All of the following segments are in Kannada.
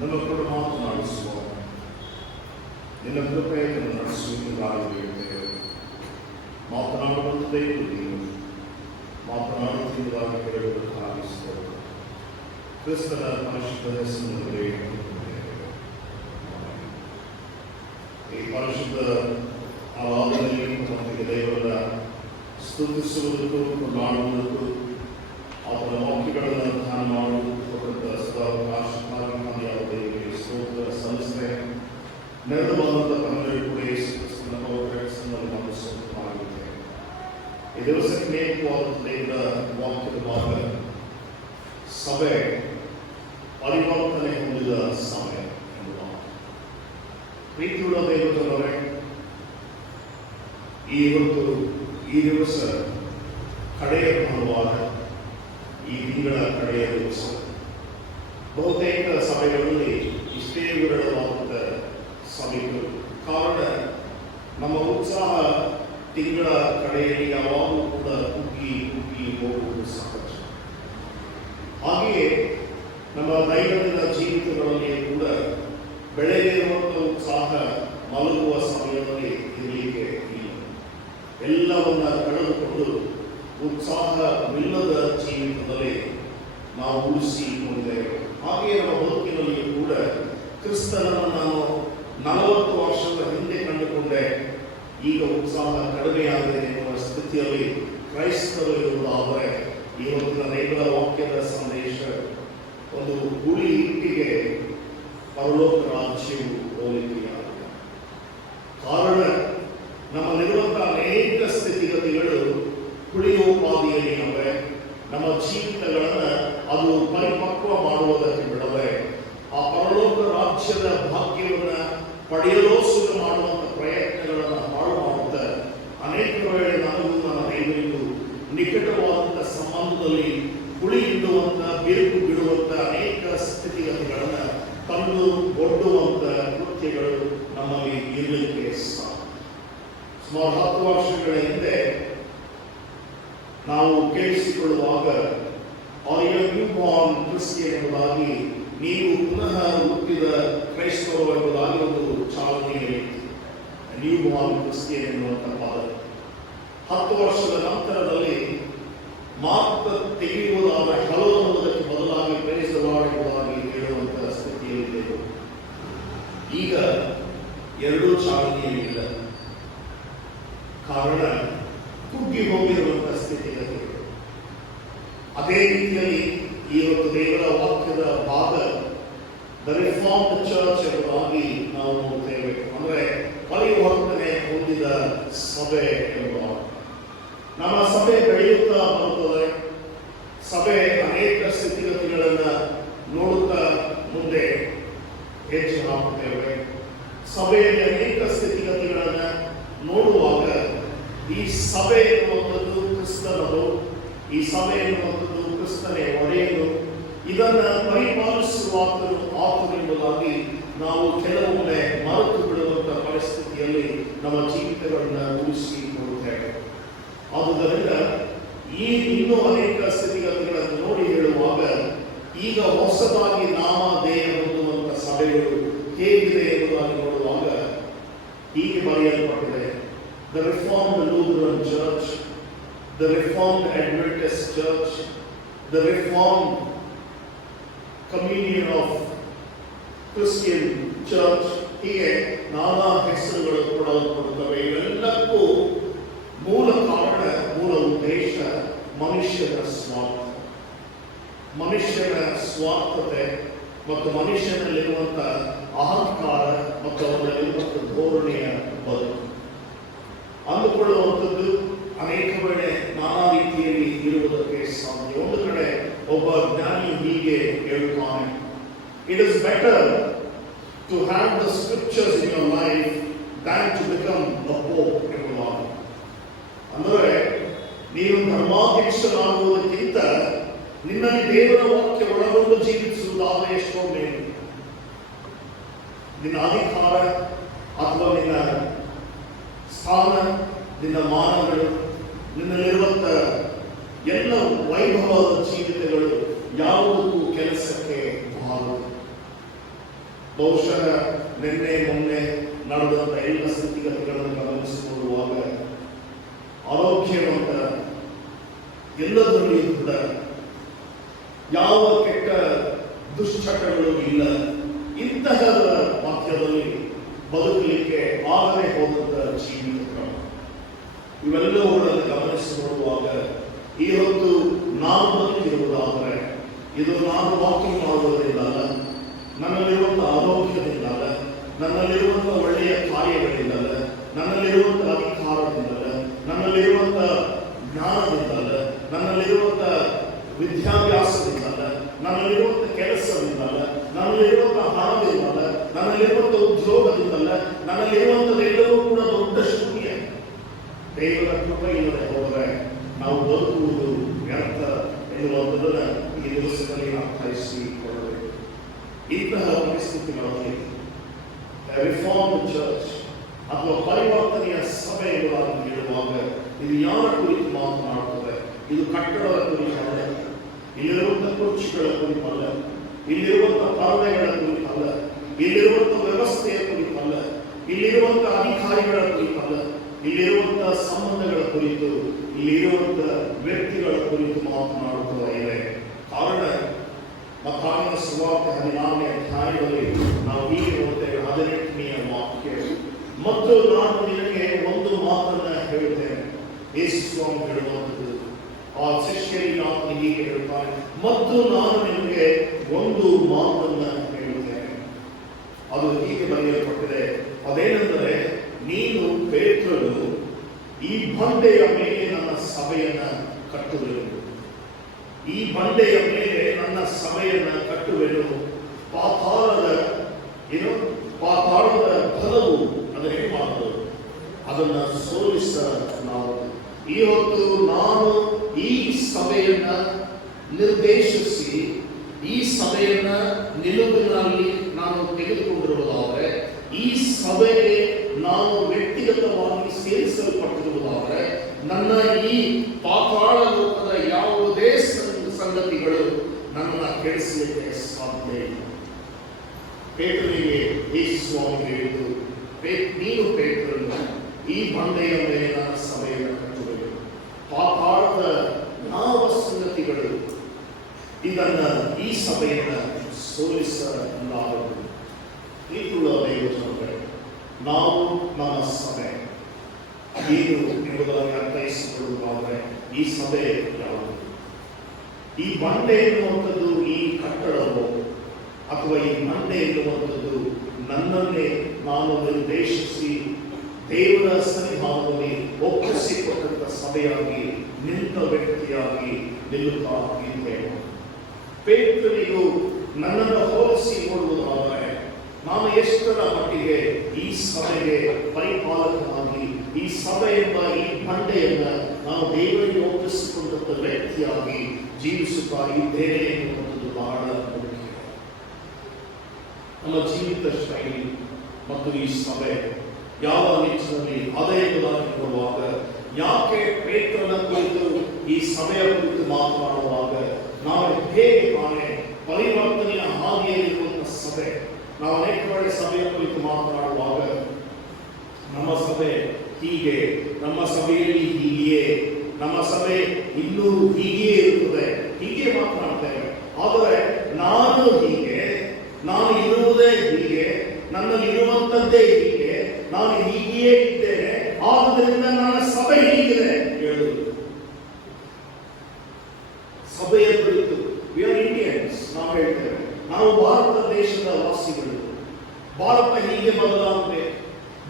ನಮ್ಮ ಕೂಡ ಮಾತನಾಡಿಸುವ ನಿನ್ನ ಕೃಪೆಯನ್ನು ನಡೆಸುವುದಾಗಿ ಬೇಡುತ್ತೇವೆ. ಮಾತನಾಡುವಂತೆ ನೀನು ಮಾತನಾಡುತ್ತಿರುವಾಗ ಹೇಳುವುದಕ್ಕಾಗಿ ಸ್ತೋತ್ರ. ಕ್ರಿಸ್ತನ ಪರಿಶುದ್ಧ ಹೆಸರಿನಲ್ಲಿ ಈ ಪರಿಶುದ್ಧ ಆರಾಧನೆಯಲ್ಲಿ ನಮಗೆ ದೇವರ ಸ್ತುತಿಸುವುದಕ್ಕೂ ಕೊಂಡಾಡುವುದಕ್ಕೂ ಅವರ ವಾಕ್ಯಗಳನ್ನು ಧ್ಯಾನ ಮಾಡುವುದಕ್ಕೂ ಸದಾವಕಾಶಕ್ಕಾಗಿ ನಾನು ಯಾವ ದೇವರಿಗೆ ಸ್ತೋತ್ರ ಸಲ್ಲಿಸ್ತೇನೆ. ನೆರೆದು ಬಂದಂಥ ತಮ್ಮೆಲ್ಲರೂ ಕೂಡ ಯೇಸುಕ್ರಿಸ್ತನ ಪವಿತ್ರ ಹೆಸರಿನಲ್ಲಿ ನಾನು ಸ್ತೋತ್ರಮಾಡುತ್ತೇನೆ. ಈ ದಿವಸಕ್ಕೆ ನೇಮಕವಾದ ದೇವರ ವಾಕ್ಯದ ಭಾಗ ಸಭೆ ಪರಿವರ್ತನೆ ಹೊಂದಿದ ಸಮಯ ಎಂಬುದು. ಪ್ರೀತಿಯುಳ್ಳ ದೇವರೇ, ಈ ದಿವಸ ಕಡೆಯ ಭಾನುವಾರ, ಈ ತಿಂಗಳ ಕಡೆಯ ದಿವಸ. ಬಹುತೇಕ ಸಭೆಗಳಲ್ಲಿ ಇಷ್ಟೇ ವಿರಳವಾದ ಸಭೆಗಳು. ಕಾರಣ ನಮ್ಮ ಉತ್ಸಾಹ ತಿಂಗಳ ಕಡೆಯಲ್ಲಿ ಯಾವಾಗಲೂ ಕೂಡ ಕುಗ್ಗಿ ಹೋಗುವುದು ಸಹಜ. ಹಾಗೆಯೇ ನಮ್ಮ ದೈನಂದಿನ ಜೀವಿತಗಳಲ್ಲಿ ಕೂಡ ಬೆಳಗ್ಗೆ ಇರುವಂಥ ಉತ್ಸಾಹ ಮಲಗುವ ಸಮಯದಲ್ಲಿ ಇರಲಿಕ್ಕೆ ಇಲ್ಲ. ಎಲ್ಲವನ್ನ ಕಳೆದುಕೊಂಡು ಉತ್ಸಾಹವಿಲ್ಲದ ಜೀವಿತದಲ್ಲಿ ನಾವು ಉಳಿಸಿಕೊಂಡಿದ್ದೇವೆ. ಹಾಗೆಯೇ ನಮ್ಮ ಬದುಕಿನಲ್ಲಿಯೂ ಕೂಡ ಕ್ರಿಸ್ತನನ್ನು ನಾನು 40 ವರ್ಷದ ಹಿಂದೆ ಕಂಡುಕೊಂಡೆ, ಈಗ ಉತ್ಸಾಹ ಕಡಿಮೆಯಾಗಿದೆ ಎನ್ನುವ ಸ್ಥಿತಿಯಲ್ಲಿ ಕ್ರೈಸ್ತರು ಇರುವುದಾದರೆ ಇವತ್ತಿನ ದೇವರ ವಾಕ್ಯದ ಸಂದೇಶ ಒಂದು ಹುಳಿ ಹಿಟ್ಟಿಗೆ ಪರಲೋಕ ರಾಜ್ಯವು ಹೋಲಿಕೆಯಾಗಿದೆ. ಕಾರಣ ನಮ್ಮಲ್ಲಿರುವಂತಹ ಅನೇಕ ಸ್ಥಿತಿಗತಿಗಳು ಹುಳಿಯೋಪಾದಿಯಲ್ಲಿ ಇವೆ. ನಮ್ಮ ಜೀವಿತಗಳನ್ನು ಅದು ಪರಿಪಕ್ವ ಮಾಡುವುದಕ್ಕೆ ಬಿಡದೆ ಆ ಪರಲೋಕ ರಾಜ್ಯದ ಭಾಗ್ಯವನ್ನು ಪಡೆಯಲು ಸುರು ಮಾಡುವಂಥ ಪ್ರಯತ್ನಗಳನ್ನು ಹಾಳು ಮಾಡುತ್ತಾ ಅನೇಕ ವೇಳೆ ನನಗೂ ನನ್ನ ದೇವರಿಗೂ ನಿಕಟವಾದಂಥ ಸಂಬಂಧದಲ್ಲಿ ಹುಳಿ ಇಡುವಂಥ ಬಿರುಕು ಬಿಡುವಂಥ ಅನೇಕ ಸ್ಥಿತಿಗತಿಗಳನ್ನು ತಂದು ಒಡ್ಡುವಂಥ ಕೃತ್ಯಗಳು ನಮ್ಮಲ್ಲಿ ಇರಲಿಕ್ಕೆ ಸಾಧ್ಯ. ಸುಮಾರು 10 ವರ್ಷಗಳ ಹಿಂದೆ ನಾವು ಕೇಳಿಸಿಕೊಳ್ಳುವಾಗ ನ್ಯೂ ಬಾರ್ನ್ ಕ್ರಿಸ್ಟಿಯನ್ ಎಂಬುದಾಗಿ, ನೀವು ಪುನಃ ಹುಟ್ಟಿದ ಕ್ರೈಸ್ತವರು ಎಂಬುದಾಗಿ ಒಂದು ಚಾಲನೆಯಲ್ಲಿ ನ್ಯೂ ಬಾರ್ನ್ ಕ್ರಿಸ್ಟಿಯನ್ ಎನ್ನುವಂಥ ಪದ 10 ವರ್ಷದ ನಂತರದಲ್ಲಿ ಮಾತ್ರ ತೆಗೆಯುವುದಾದ ಹಲವು ಅನ್ನುವುದಕ್ಕೆ ಬದಲಾಗಿ ಪ್ರಯತ್ನವಾಡುವುದಾಗಿ ಹೇಳುವಂತಹ ಸ್ಥಿತಿಯಲ್ಲಿದ್ದೆವು. ಈಗ ಎರಡೂ ಚಾಲನೆಯಲ್ಲಿಲ್ಲ. ಕಾರಣ ಕುಗ್ಗಿ ಹೋಗಿರುವಂತಹ ಸ್ಥಿತಿಗತಿಗಳು. ಅದೇ ರೀತಿಯಲ್ಲಿ ಇವತ್ತು ದೇವರ ವಾಕ್ಯದ ಭಾಗ ದ ರಿಫಾರ್ಮ್ಡ್ ಚರ್ಚ್ ಎಂಬುದಾಗಿ ನಾವು ನೋಡುತ್ತೇವೆ. ಅಂದರೆ ಪರಿವರ್ತನೆ ಹೊಂದಿದ ಸಭೆ ಎಂಬ ನಮ್ಮ ಸಭೆ ಬೆಳೆಯುತ್ತಾ ಬರುತ್ತದೆ. ಸಭೆ ಅನೇಕ ಸ್ಥಿತಿಗತಿಗಳನ್ನು ನೋಡುತ್ತಾ ಮುಂದೆ ಹೆಚ್ಚಾಗುತ್ತೇವೆ. ಸಭೆಯಲ್ಲಿ ಅನೇಕ ಸ್ಥಿತಿಗತಿಗಳನ್ನು ನೋಡುವಾಗ ಈ ಸಭೆ ಎನ್ನುವಂಥದ್ದು ಕ್ರಿಸ್ತನದು, ಈ ಸಭೆ ಎನ್ನುವಂಥದ್ದು ಕ್ರಿಸ್ತನೇ ಒಡೆಯನು, ಇದನ್ನು ಪರಿಪಾಲಿಸುವಾತನು ಆತನು ಎಂಬುದಾಗಿ ನಾವು ಕೆಲವೊಮ್ಮೆ ಮರೆತು ಬಿಡುವಂಥ ಪರಿಸ್ಥಿತಿಯಲ್ಲಿ ನಮ್ಮ ಜೀವಿತಗಳನ್ನು ಉಳಿಸಿಕೊಳ್ಳುತ್ತೇವೆ. ಆದುದರಿಂದ ಇನ್ನೂ ಅನೇಕ ಸ್ಥಿತಿಗತಿಗಳನ್ನು ನೋಡಿ ಹೇಳುವಾಗ ಈಗ ಹೊಸದಾಗಿ ನಾಮಧೇಯ ಹೊಂದುವಂಥ ಸಭೆಗಳು ಹೇಗಿದೆ ಎಂಬುದಾಗಿ ನೋಡುವಾಗ ಹೀಗೆ ಬರೆಯಲ್ಪಟ್ಟಿದೆ: The Reformed Lutheran Church, the Reformed Adventist Church, the Reformed Communion of Christian Church. ಹೀಗೆ ನಾನಾ ಹೆಸರುಗಳು ಕೊಡಲ್ಪಡುತ್ತವೆ. ಇವೆಲ್ಲಕ್ಕೂ ಮೂಲ ಕಾರಣ, ಮೂಲ ಉದ್ದೇಶ ಮನುಷ್ಯನ ಸ್ವಾರ್ಥತೆ ಮತ್ತು ಮನುಷ್ಯನಲ್ಲಿರುವಂಥ ಅಹಂಕಾರ ಮತ್ತು ಅವರಲ್ಲಿರುವಂಥ ಧೋರಣೆಯ ಬದುಕು ಅಂದುಕೊಳ್ಳುವಂಥದ್ದು ಅನೇಕ ವೇಳೆ ನಾನಾ ರೀತಿಯಲ್ಲಿ ಇರುವುದಕ್ಕೆ ಸಾಧ್ಯ. ಒಂದು ಕಡೆ ಒಬ್ಬ ಜ್ಞಾನಿ ಹೀಗೆ ಹೇಳುತ್ತಾನೆ: it is better to have the scriptures in your life than to become the pope ಎಂಬುದಾಗಿ. ಅಂದರೆ ನೀನು ಧರ್ಮಾಧ್ಯಕ್ಷನಾಗುವುದಕ್ಕಿಂತ ನಿನ್ನಲ್ಲಿ ದೇವರ ವಾಕ್ಯ ಒಳಗೊಂಡು ಜೀವಿಸುವುದಾದರೆ ಎಷ್ಟೋ ಮೇಲು. ನಿನ್ನ ಅಧಿಕಾರ ಅಥವಾ ನಿನ್ನ ಸ್ಥಾನ, ನಿನ್ನ ಮಾನಗಳು, ನಿನ್ನಲ್ಲಿರುವಂಥ ಎಲ್ಲ ವೈಭವದ ಜೀವಿತಗಳು ಯಾವುದಕ್ಕೂ ಕೆಲಸಕ್ಕೆ ಬಾರದು. ಬಹುಶಃ ನಿನ್ನೆ ಮೊನ್ನೆ ನಡೆದಂತ ಎಲ್ಲ ಸ್ಥಿತಿಗತಿಗಳನ್ನು ಗಮನಿಸಿ ನೋಡುವಾಗ ಆರೋಗ್ಯವಂತ ಎಲ್ಲದರಲ್ಲಿಯೂ ಕೂಡ ಯಾವ ಕೆಟ್ಟ ದುಶ್ಚಟಗಳು ಇಲ್ಲ. ಇಂತಹ ಮಧ್ಯದಲ್ಲಿ ಬದುಕಲಿಕ್ಕೆ ಆಗದೆ ಹೋದಂತ ಜೀವಿತ ಕ್ರಮ ಇವೆಲ್ಲವುಗಳನ್ನು ಗಮನಿಸಿ ನೋಡುವಾಗ ಈ ಹೊತ್ತು ನಾನು ಬದುಕಿರುವುದಾದರೆ ಇದು ನಾನು ವಾಕಿಂಗ್ ಮಾಡುವುದರಿಂದಲ್ಲ, ನನ್ನಲ್ಲಿರುವಂತಹ ಆರೋಗ್ಯದಿಂದಲ್ಲ, ನನ್ನಲ್ಲಿರುವಂತಹ ಒಳ್ಳೆಯ ಕಾರ್ಯಗಳಿಂದಲ್ಲ, ನನ್ನಲ್ಲಿರುವಂತಹ ಅಧಿಕಾರದಿಂದಲ್ಲ, ನನ್ನಲ್ಲಿರುವಂತಹ ಜ್ಞಾನದಿಂದಲ್ಲ, ನನ್ನಲ್ಲಿರುವಂತಹ ವಿದ್ಯಾಭ್ಯಾಸದಿಂದಲ್ಲ, ನನ್ನಲ್ಲಿರುವಂತಹ ಕೆಲಸದಿಂದಲ್ಲ, ನನ್ನಲ್ಲಿರುವಂತಹ ಹಣದಿಂದಲ್ಲ, ನನ್ನಲ್ಲಿರುವಂತಹ ಉದ್ಯೋಗದಿಂದಲ್ಲ, ನನ್ನಲ್ಲಿರುವಂತಹದೆಲ್ಲವೂ ಕೂಡ ದೊಡ್ಡ ಶೂನ್ಯ. ದೇವರ ಕೃಪೆ ಇಲ್ಲದೆ ಹೋದರೆ ನಾವು ಬದುಕುವುದು ವ್ಯರ್ಥ ಎನ್ನುವುದನ್ನು ಈ ದಿವಸದಲ್ಲಿ ನಾವು ಗ್ರಹಿಸಿಕೊಳ್ಳಬೇಕು. ಇಂತಹ ಪರಿಸ್ಥಿತಿಗಳಲ್ಲಿ ರಿಫಾರ್ಮ್ ಚರ್ಚ್ ಅಥವಾ ಪರಿವರ್ತನೆಯ ಸಭೆ ಎಂಬುದಾಗಿ ಹೇಳುವಾಗ ಇದು ಯಾರ ಕುರಿತು ಮಾತನಾಡುತ್ತದೆ? ಇದು ಕಟ್ಟಡದ ಕುರಿತಲ್ಲ, ಇಲ್ಲಿರುವಂತಹ ಕುರ್ಚಿಗಳ ಕುರಿತಲ್ಲ, ಇಲ್ಲಿರುವಂತಹ ಪರದೆಗಳ ಕುರಿತಲ್ಲ, ಇಲ್ಲಿರುವಂತಹ ವ್ಯವಸ್ಥೆಯ ಕುರಿತಲ್ಲ, ಇಲ್ಲಿರುವಂತಹ ಅಧಿಕಾರಿಗಳ ಕುರಿತಲ್ಲ, ಇಲ್ಲಿರುವಂತಹ ಸಂಬಂಧಗಳ ಕುರಿತು, ಇಲ್ಲಿರುವಂತಹ ವ್ಯಕ್ತಿಗಳ ಕುರಿತು ಮಾತನಾಡುತ್ತದೆ. ಕಾರಣ ಮತ್ತಾಯನ ಸುವಾರ್ತೆ 16ನೇ ಅಧ್ಯಾಯದಲ್ಲಿ ನಾವು ಹೀಗೆ ನೋಡ್ತೇವೆ. 18ನೇ ವಾಕ್ಯ, ಮತ್ತು ನಾನು ನಿನಗೆ ಒಂದು ಮಾತನ್ನ ಹೇಳುತ್ತೇನೆ. ಯೇಸು ಸ್ವಾಮಿ ಹೇಳುವಂಥದ್ದು ಆ ಶಿಷ್ಯರಿಗೆ ಆತನು ಹೀಗೆ ಹೇಳುತ್ತಾನೆ, ಮತ್ತು ನಾನು ನಿನಗೆ ಒಂದು ಮಾತನ್ನ ಹೇಳುತ್ತೇನೆ. ಅದು ಹೀಗೆ ಬರೆಯಲ್ಪಟ್ಟಿದೆ. ಅದೇನೆಂದರೆ, ನೀನು ಪೇತ್ರನು, ಈ ಬಂಡೆಯ ಮೇಲೆ ನನ್ನ ಸಭೆಯನ್ನ ಕಟ್ಟುವೆನು. ಈ ಬಂಡೆಯ ಮೇಲೆ ನನ್ನ ಸಭೆಯನ್ನ ಕಟ್ಟುವೆನು. ಪಾತಾಳದ ಬಲವು ಅದನ್ನೇ ಮಾಡುವುದು, ಅದನ್ನ ಸೋಲಿಸಲಾರದು. ಈ ಹೊತ್ತು ನಾನು ಈ ಸಭೆಯನ್ನ ನಿರ್ದೇಶಿಸಿ, ಈ ಸಭೆಯನ್ನ ನಿಲುವಿನಲ್ಲಿ ನಾನು ತೆಗೆದುಕೊಂಡಿರುವುದಾದರೆ, ಈ ಸಭೆಗೆ ನಾನು ವ್ಯಕ್ತಿಗತವಾಗಿ ಸೇರಿಸಲ್ಪಟ್ಟಿರುವುದಾದರೆ, ನನ್ನ ಈ ಪಾತಾಳ ಲೋಕದ ಯಾವುದೇ ಸಂಗತಿಗಳು ನನ್ನನ್ನು ಕೆಡಿಸಲಿಕ್ಕೆ ಸಾಧ್ಯ ಇಲ್ಲ. ಪೇತ್ರನಿಗೆ ಯೇಸು ಸ್ವಾಮಿ ಹೇಳಿದ್ದು, ನೀನು ಪೇತ್ರನು, ಈ ಬಂಡೆಯ ಮೇಲೆ ನನ್ನ ಸಭೆಯನ್ನು ಕಟ್ಟುವೆನು. ಪಾತಾಳದ ಯಾವ ಸಂಗತಿಗಳು ಇದನ್ನ ಈ ಸಭೆಯನ್ನ ಸೋಲಿಸಲಾರದು. ಈಗುಳ ದೇವಜನಗಳೇ, ನಾವು ನಮ್ಮ ಸಭೆ ಏನು ಎಂಬುದಾಗಿ ಅರ್ಥೈಸಿಕೊಳ್ಳುವುದಾದರೆ ಈ ಸಭೆ ಯಾವುದು? ಈ ಬಂಡೆ ಎನ್ನುವಂಥದ್ದು ಈ ಕಟ್ಟಡವೋ, ಅಥವಾ ಈ ಬಂಡೆ ಎನ್ನುವಂಥದ್ದು ನನ್ನನ್ನೇ ನಾನು ನಿರ್ದೇಶಿಸಿ ದೇವರ ಸನ್ನಿಧಾನದಲ್ಲಿ ಒಪ್ಪಿಸಿಕೊಟ್ಟಂತ ಸಭೆಯಾಗಿ ನಿಂತ ವ್ಯಕ್ತಿಯಾಗಿ ನಿಲ್ಲುತ್ತಾ ಇದ್ದೇನೆ. ಪೇತ್ರನಿಗೂ ನನ್ನನ್ನು ಹೋಲಿಸಿ ನೋಡುವುದಾದರೆ ನಾನು ಎಷ್ಟರ ಮಟ್ಟಿಗೆ ಈ ಸಭೆಗೆ ಪರಿಪಾಲಕನಾಗಿ, ಈ ಸಭೆ ಎಂಬ ಈ ಬಂಡೆಯನ್ನ ನಾನು ದೇವರಿಗೆ ಒಪ್ಪಿಸಿಕೊಂಡಂತ ವ್ಯಕ್ತಿಯಾಗಿ ಜೀವಿಸುತ್ತಾ ಇದ್ದೇನೆ ಎನ್ನುವಂಥದ್ದು ಬಹಳ ಮುಖ್ಯ. ನಮ್ಮ ಜೀವಿತ ಶೈಲಿ ಮತ್ತು ಈ ಸಭೆ ಯಾವ ನಿಟ್ಟಿನಲ್ಲಿ ಅದೇ ಎಂಬುದಾಗಿ ನೋಡುವಾಗ, ಯಾಕೆ ಪೇತ್ರನ ಕುರಿತು ಈ ಸಭೆಯ ಕುರಿತು ಮಾತನಾಡುವಾಗ ನಾವು ಹೇಗೆ ತಾನೇ ಪರಿವರ್ತನೆಯ ಹಾದಿಯಲ್ಲಿರುವಂತಹ ಸಭೆ, ನಾವು ಅನೇಕ ವೇಳೆ ಸಭೆಯ ಕುರಿತು ಮಾತನಾಡುವಾಗ ನಮ್ಮ ಸಭೆ ಹೀಗೆ, ನಮ್ಮ ಸಭೆಯಲ್ಲಿ ಹೀಗೆಯೇ, ನಮ್ಮ ಸಭೆ ಇನ್ನೂ ಹೀಗೆಯೇ ಇರುತ್ತದೆ, ಹೀಗೆ ಮಾತನಾಡ್ತೇವೆ. ಆದರೆ ನಾನು ಹೀಗೆ, ನಾನು ಇರುವುದೇ ಹೀಗೆ, ನನ್ನಲ್ಲಿ ಇರುವಂತದ್ದೇ ಹೀಗೆ, ನಾನು ಹೀಗೆಯೇ ಇದ್ದೇನೆ, ಆದುದರಿಂದ ನನ್ನ ಸಭೆ ಹೀಗಿದೆ ಹೇಳುವುದು. ಸಭೆಯ ಕುರಿತು ವಿ ಆರ್ ಇಂಡಿಯನ್ಸ್, ನಾವು ಹೇಳ್ತೇವೆ ನಾವು ಭಾರತ ದೇಶದ ವಾಸಿಗಳು, ಭಾರತ ಹೀಗೆ ಬದಲಾಗಬೇಕು,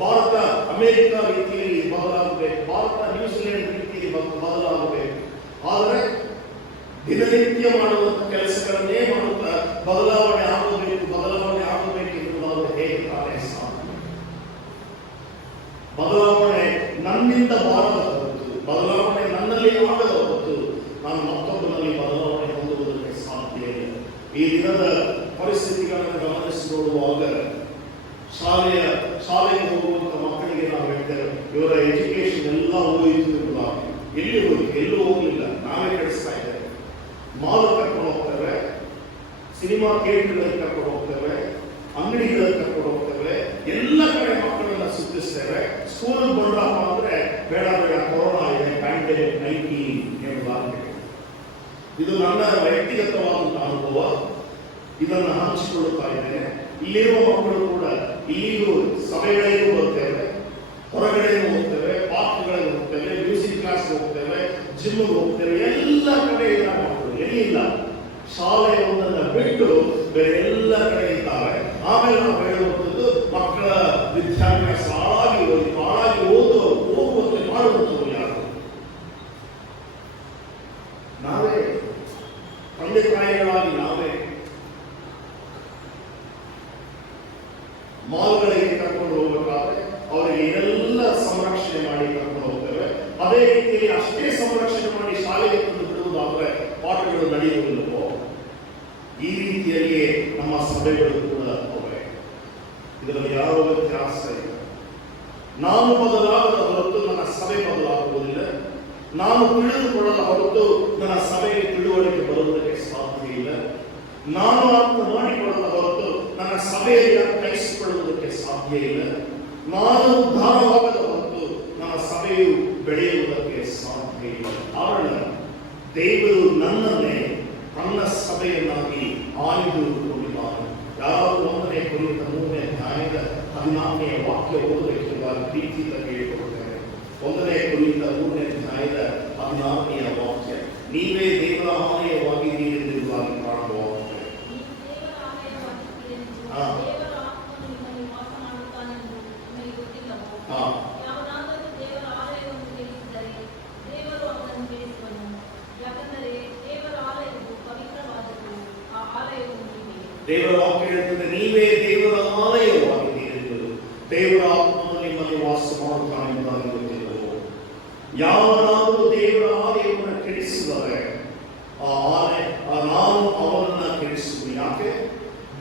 ಭಾರತ ಅಮೆರಿಕ ರೀತಿಯಲ್ಲಿ ಬದಲಾಗಬೇಕು, ಭಾರತ ನ್ಯೂಜಿಲೆಂಡ್ ರೀತಿಯಲ್ಲಿ ಬದಲಾಗಬೇಕು. ಆದರೆ ದಿನನಿತ್ಯ ಮಾಡುವಂತಹ ಕೆಲಸಗಳನ್ನೇ ಮಾಡುತ್ತಾ ಬದಲಾವಣೆ ಆಗಬೇಕು ಎನ್ನುವುದು ಹೇಗೆ ತಾನೇ ಸಾಧ್ಯ? ಬದಲಾವಣೆ ನನ್ನಿಂದ ಬಾರದ ಹೊರತು, ಬದಲಾವಣೆ ನನ್ನಲ್ಲಿ ಆಗದ ಹೊರತು ನಾನು ಮತ್ತೊಬ್ಬನಲ್ಲಿ ಬದಲಾವಣೆ ಹೊಂದುವುದಕ್ಕೆ ಸಾಧ್ಯ ಇಲ್ಲ. ಈ ದಿನದ ಪರಿಸ್ಥಿತಿಗಳನ್ನು ಗಮನಿಸಿ ನೋಡುವಾಗ ಶಾಲೆಗೆ ಹೋಗುವಂತ ಮಕ್ಕಳಿಗೆ ನಾವು ಹೇಳ್ತೇವೆ, ಇವರ ಎಜುಕೇಶನ್ ಎಲ್ಲ ಹೋಯಿತು ಎಂಬುದಾಗಿ. ಎಲ್ಲಿ ಹೋಯಿತು? ಎಲ್ಲೂ ಹೋಗಲಿಲ್ಲ, ನಾವೇ ಕೆಡಿಸ್ತಾ ಇದ್ದೇವೆ. ಮಾಲ್ ಕರ್ಕೊಂಡು ಹೋಗ್ತೇವೆ, ಸಿನಿಮಾ ಥಿಯೇಟರ್ಗಳಿಗೆ ಕರ್ಕೊಂಡು ಹೋಗ್ತೇವೆ, ಅಂಗಡಿಗಳಲ್ಲಿ ಕರ್ಕೊಂಡು ಹೋಗ್ತೇವೆ, ಎಲ್ಲ ಕಡೆ ಮಕ್ಕಳನ್ನ ಸುತ್ತಿಸ್ತೇವೆ. ಸ್ಕೂಲ್ ಬಂದ್ರಪ್ಪ ಅಂದ್ರೆ ಬೇಡ ಬೇಡ ಕೊರೋನಾ ಇದೆ, ಪ್ಯಾಂಡಮಿಕ್ 19 ಹೇಳುವಾಗಿದೆ. ಇದು ನನ್ನ ವ್ಯಕ್ತಿಗತವಾದಂತಹ ಅನುಭವ, ಇದನ್ನು ಹಂಚಿಕೊಳ್ಳುತ್ತಾ ಇದ್ದೇನೆ. ಇಲ್ಲಿರುವ ಮಕ್ಕಳು ಕೂಡ ಇಲ್ಲಿಗೂ ಸಭೆಗಳಿಗೂ ಬರ್ತೇವೆ, ಹೊರಗಡೆಗೂ ಹೋಗ್ತೇವೆ, ಪಾರ್ಕ್ಗಳಿಗೆ ಹೋಗ್ತೇವೆ, ಮ್ಯೂಸಿಕ್ ಕ್ಲಾಸ್ ಹೋಗ್ತೇವೆ, ಜಿಮ್ಗೆ ಹೋಗ್ತೇವೆ, ಎಲ್ಲ ಕಡೆ ಇಲ್ಲ ಮಕ್ಕಳು, ಎಲ್ಲಿಲ್ಲ. ಶಾಲೆ ಒಂದನ್ನು ಬಿಟ್ಟು ಬೇರೆ ಎಲ್ಲ ಕಡೆ ಇದ್ದಾವೆ. ಆಮೇಲೆ ನಾವು ಹೇಳುವಂಥದ್ದು ಮಕ್ಕಳ ವಿದ್ಯಾಭ್ಯಾಸ ಹಾಳಾಗಿ ಹೋಗುವಂತೆ ಮಾಡುವಂಥದ್ದು ಯಾರು? ನಾವೇ, ತಂದೆ ತಾಯಿಗಳಾಗಿ ನಾವೇ. ಮಾಲ್ಗಳಿಗೆ ಕರ್ಕೊಂಡು ಹೋಗಬೇಕಾದ್ರೆ ಅವರಿಗೆ ಏನೆಲ್ಲ ಸಂರಕ್ಷಣೆ ಮಾಡಿ ಕರ್ಕೊಂಡು ಹೋಗ್ತೇವೆ. ಅದೇ ರೀತಿಯಲ್ಲಿ ಅಷ್ಟೇ ಸಂರಕ್ಷಣೆ ಮಾಡಿ ಶಾಲೆಗೆ ತಂದು ಬಿಡುವುದಾದ್ರೆ ಪಾಠಗಳು ನಡೆಯುವುದಿಲ್ಲವೋ? ಈ ರೀತಿಯಲ್ಲಿ ನಮ್ಮ ಸಭೆಗಳು ಕೂಡ ಅವೆ. ಇದರಲ್ಲಿ ಯಾವ ವ್ಯತ್ಯಾಸ ಇಲ್ಲ. ನಾನು ಬದಲಾಗದ ಹೊರತು ನನ್ನ ಸಭೆ ಬದಲಾಗುವುದಿಲ್ಲ. ನಾನು ತಿಳಿದುಕೊಳ್ಳದ ಹೊರತು ನನ್ನ ಸಭೆಗೆ ತಿಳುವಳಿಕೆ ಬರುವುದಕ್ಕೆ ಸಾಧ್ಯ ಇಲ್ಲ. ನಾನು ಅರ್ಥ ಮಾಡಿಕೊಳ್ಳದ ಹೊರತು ನನ್ನ ಸಭೆಯಲ್ಲಿ ಅರ್ಥೈಸಿಕೊಳ್ಳುವುದಕ್ಕೆ ಸಾಧ್ಯ ಇಲ್ಲ. ನಾನು ಉದ್ಧಾರವಾಗದ ಹೊರತು ನನ್ನ ಸಭೆಯು ಬೆಳೆಯುವುದಕ್ಕೆ ಸಾಧ್ಯ ಇಲ್ಲ. ಕಾರಣ ದೇವರು ನನ್ನನ್ನೇ ತನ್ನ ಸಭೆಯನ್ನಾಗಿ ಆಯ್ದುಕೊಂಡಿದ್ದಾನೆ. ಯಾರು 1 ಕೊರಿಂಥ 3ನೇ ಅಧ್ಯಾಯದ 14ನೇ ವಾಕ್ಯ ಓದಬೇಕೆಂಬುದಾಗಿ ಪ್ರೀತಿಯಿಂದ ಕೇಳಿಕೊಳ್ಳುತ್ತೇನೆ. 1 ಕೊರಿಂಥ 3ನೇ ಅಧ್ಯಾಯದ 14ನೇ ವಾಕ್ಯ. ನೀವೇ ದೇವರ ಆಲಯವಾಗಿದ್ದೀರಿ ಎಂಬುದಾಗಿ ಕಾಣುವಾಗುತ್ತದೆ. ದೇವರ ವಾಕ್ಯ ಹೇಳುತ್ತದೆ, ನೀವೇ ದೇವರ ಆಲಯವಾಗಿದ್ದೀರಿ ಎಂಬುದು. ದೇವರ ಆತ್ಮನು ನಿಮ್ಮಲ್ಲಿ ವಾಸ ಮಾಡುತ್ತಾನೆ ಎಂಬುದಾಗಿ ಗೊತ್ತಿಲ್ಲವೋ? ಯಾವನಾದರೂ ದೇವರ ಆಲಯವನ್ನು ಕೆಡಿಸಿದರೆ ನಾನು ಅವನನ್ನ ಕೆಡಿಸುವುದು. ಯಾಕೆ?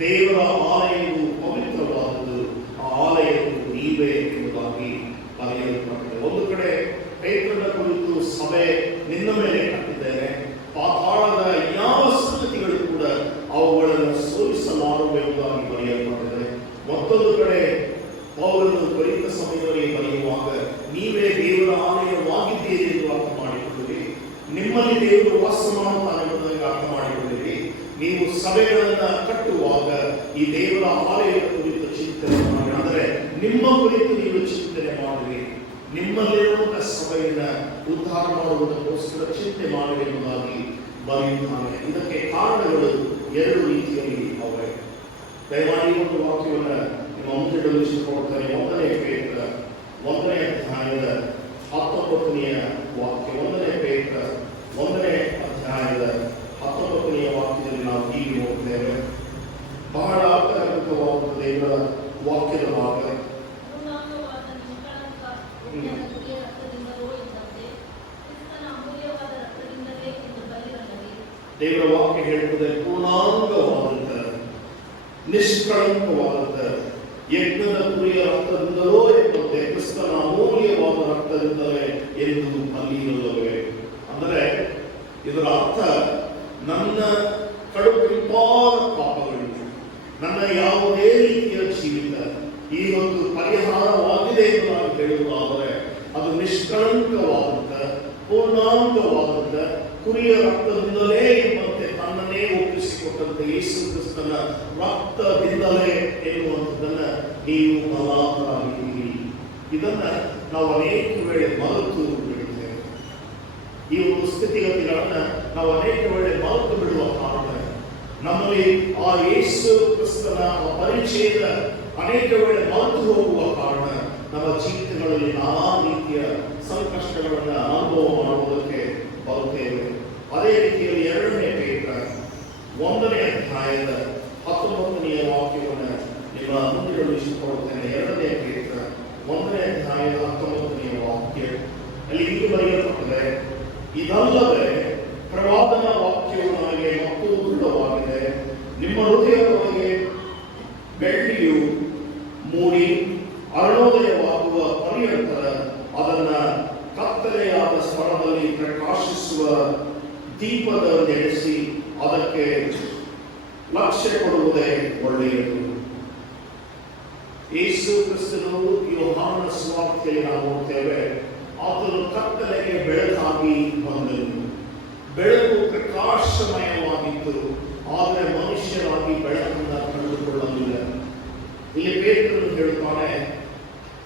ದೇವರ ಆಲಯವು ಪವಿತ್ರವಾದುದು, ಆ ಆಲಯವು ನೀವೇ ಎಂಬುದಾಗಿ ಬರೆಯಲ್ಪಟ್ಟಿದೆ. ಒಂದು ಕಡೆ ಪೇತ್ರನ ಕುರಿತು ಸಭೆ ನಿನ್ನ ಮೇಲೆ ಕಟ್ಟಿದ್ದೇನೆ, ಪಾತಾಳದ ಯಾವ ಸಂಗತಿಗಳು ಕೂಡ ಅವುಗಳನ್ನು ಸೋಲಿಸಲಾರವೆಂಬುದಾಗಿ ಬರೆಯಲ್ಪಟ್ಟಿದೆ. ಮತ್ತೊಂದು ಕಡೆ ಪೌಲನು ಕೊರಿಂಥ ಸಮಯದಲ್ಲಿ ಬರೆಯುವಾಗ ನೀವೇ ದೇವರ ಆಲಯವಾಗಿದ್ದೀರಿ ಎಂದು ಅರ್ಥ ಮಾಡಿಕೊಳ್ಳಿರಿ, ನಿಮ್ಮಲ್ಲಿ ದೇವರು ವಾಸ ಮಾಡುತ್ತಾನೆ ಎಂಬುದಾಗಿ ಅರ್ಥ ಮಾಡಿಕೊಳ್ಳಿರಿ. ನೀವು ಸಭೆಗಳನ್ನ ಕಟ್ಟುವಾಗ ಈ ದೇವರ ಆಲಯದ ಕುರಿತು ಚಿಂತನೆ ಮಾಡಿ, ಅಂದರೆ ನಿಮ್ಮ ಕುರಿತು ನೀವು ಚಿಂತನೆ ಮಾಡಿರಿ. ನಿಮ್ಮಲ್ಲಿರುವಂತಹ ಸಭೆಯನ್ನ ಉದ್ಧಾರ ಮಾಡುವುದಕ್ಕೋಸ್ಕರ ಚಿಂತೆ ಮಾಡಿರಿ ಎಂಬುದಾಗಿ ಬರೆಯುತ್ತಾನೆ. ಇದಕ್ಕೆ ಕಾರಣಗಳು 2 ರೀತಿಯಲ್ಲಿ ಅವೆ. ದಯಮಾಡಿ ಒಂದು ವಾಕ್ಯವನ್ನು ನಿಮ್ಮ ಮುಂದೆ ಇಷ್ಟಪಡುತ್ತಾರೆ. 1 ಪೇತ್ರ 1ನೇ ಅಧ್ಯಾಯದ 19ನೇ ವಾಕ್ಯ. 1 ಪೇತ್ರ 1ನೇ ಅಧ್ಯಾಯದ 19ನೇ ವಾಕ್ಯದಲ್ಲಿ ನಾವು ಹೀಗೆ ನೋಡ್ತೇವೆ. ಬಹಳ ಅರ್ಥಗರ್ಭಿತವಾದ ದೇವರ ವಾಕ್ಯದ ಭಾಗ. ದೇವರ ವಾಕ್ಯ ಹೇಳುತ್ತದೆ, ಪೂರ್ಣಾಂಗವಾದಂತ ನಿಷ್ಕಳಂಕವಾದಂತ ಯಜ್ಞದ ಕುರಿಯ ರಕ್ತದಿಂದಲೋ ಎಂಬಂತೆ ಕ್ರಿಸ್ತನ ಅಮೂಲ್ಯವಾದ ರಕ್ತದಿಂದಲೇ ಎಂದು ಅಲ್ಲಿರಲ್ಲವೇ. ಅಂದರೆ ಇದರ ಅರ್ಥ ನನ್ನ ಕಡುಕಿಂಪಾದ ಪಾಪಗಳು, ನನ್ನ ಯಾವುದೇ ರೀತಿಯ ಜೀವಿತ ಈ ಒಂದು ಪರಿಹಾರವಾಗಿದೆ ಎಂದು ನಾವು ಹೇಳುವುದಾದರೆ ಅದು ನಿಷ್ಕಳಂಕವಾದಂತ ಪೂರ್ಣಾಂಗವಾದಂತ ಕುರಿಯ ರಕ್ತದಿಂದಲೇ ಎಂಬಂತೆ ತನ್ನನ್ನೇ ಒಪ್ಪಿಸಿಕೊಟ್ಟಂತೆ ಯೇಸು ಕ್ರಿಸ್ತನ ರಕ್ತದಿಂದಲೇ ಎನ್ನುವಂಥದ್ದನ್ನ ನೀವು ಬಲಾತ್ಮರಾಗಿದ್ದೀರಿ. ಇದನ್ನ ನಾವು ಅನೇಕ ವೇಳೆ ಮರೆತು ಬಿಡುತ್ತೇವೆ. ಈ ಒಂದು ಸ್ಥಿತಿಗತಿಗಳನ್ನ ನಾವು ಅನೇಕ ವೇಳೆ ಮರೆತು ಬಿಡುವ ಕಾರಣ ನಮ್ಮಲ್ಲಿ ಆ ಯೇಸು ಕ್ರಿಸ್ತನ ಪರಿಚಯದ ಅನೇಕ ವೇಳೆ ಮರೆತು ಹೋಗುವ ಕಾರಣ ನಮ್ಮ ಜೀವಿತಗಳಲ್ಲಿ ನಾನಾ ರೀತಿಯ ಸಂಕಷ್ಟಗಳನ್ನು ಅನುಭವ ಮಾಡುವುದಕ್ಕೆ ಬರುತ್ತೇವೆ. ಅದೇ ರೀತಿಯಲ್ಲಿ 2ನೇ ಪೇತ್ರ 1ನೇ ಅಧ್ಯಾಯದ 19ನೇ ವಾಕ್ಯವನ್ನು ನಿಮ್ಮ ಮುಂದೆ ಇಷ್ಟಪಡುತ್ತೇನೆ. 2ನೇ ಪೇತ್ರ 1ನೇ ಅಧ್ಯಾಯದ 19ನೇ ವಾಕ್ಯ. ಅಲ್ಲಿ ಇದು ಬರೆಯಲ್ಪಟ್ಟಿದೆ, ಇದಲ್ಲದೆ ಪ್ರವಾದನ ವಾಕ್ಯವು ನನಗೆ ಮತ್ತು ದೃಢವಾಗಿದೆ. ನಿಮ್ಮ ಹೃದಯದೊಳಗೆ ಬೆಳ್ಳಿಯು ಮೂಡಿ ಅರುಣೋದಯವಾಗುವ ಪರ್ಯಂತರ ಅದನ್ನ ಕತ್ತಲೆಯಾದ ಸ್ಥಳದಲ್ಲಿ ಪ್ರಕಾಶಿಸುವ ದೀಪದ ನೆಲೆಸಿ ಅದಕ್ಕೆ ಲಕ್ಷ್ಯ ಕೊಡುವುದೇ ಒಳ್ಳೆಯದು. ಯೇಸು ಕ್ರಿಸ್ತನು ಯೋಹಾನನ ಸುವಾರ್ತೆಯಲ್ಲಿ ನಾವು ನೋಡ್ತೇವೆ, ಆತನು ಕತ್ತಲೆಗೆ ಬೆಳಕಾಗಿ ಬಂದನು. ಬೆಳಕು ಪ್ರಕಾಶಮಯವಾಗಿತ್ತು, ಆದರೆ ಮನುಷ್ಯರಾಗಿ ಬೆಳಕನ್ನು ಕಂಡುಕೊಳ್ಳಲಿಲ್ಲ. ಇಲ್ಲಿ ಪೇತ್ರನು ಹೇಳುತ್ತಾನೆ,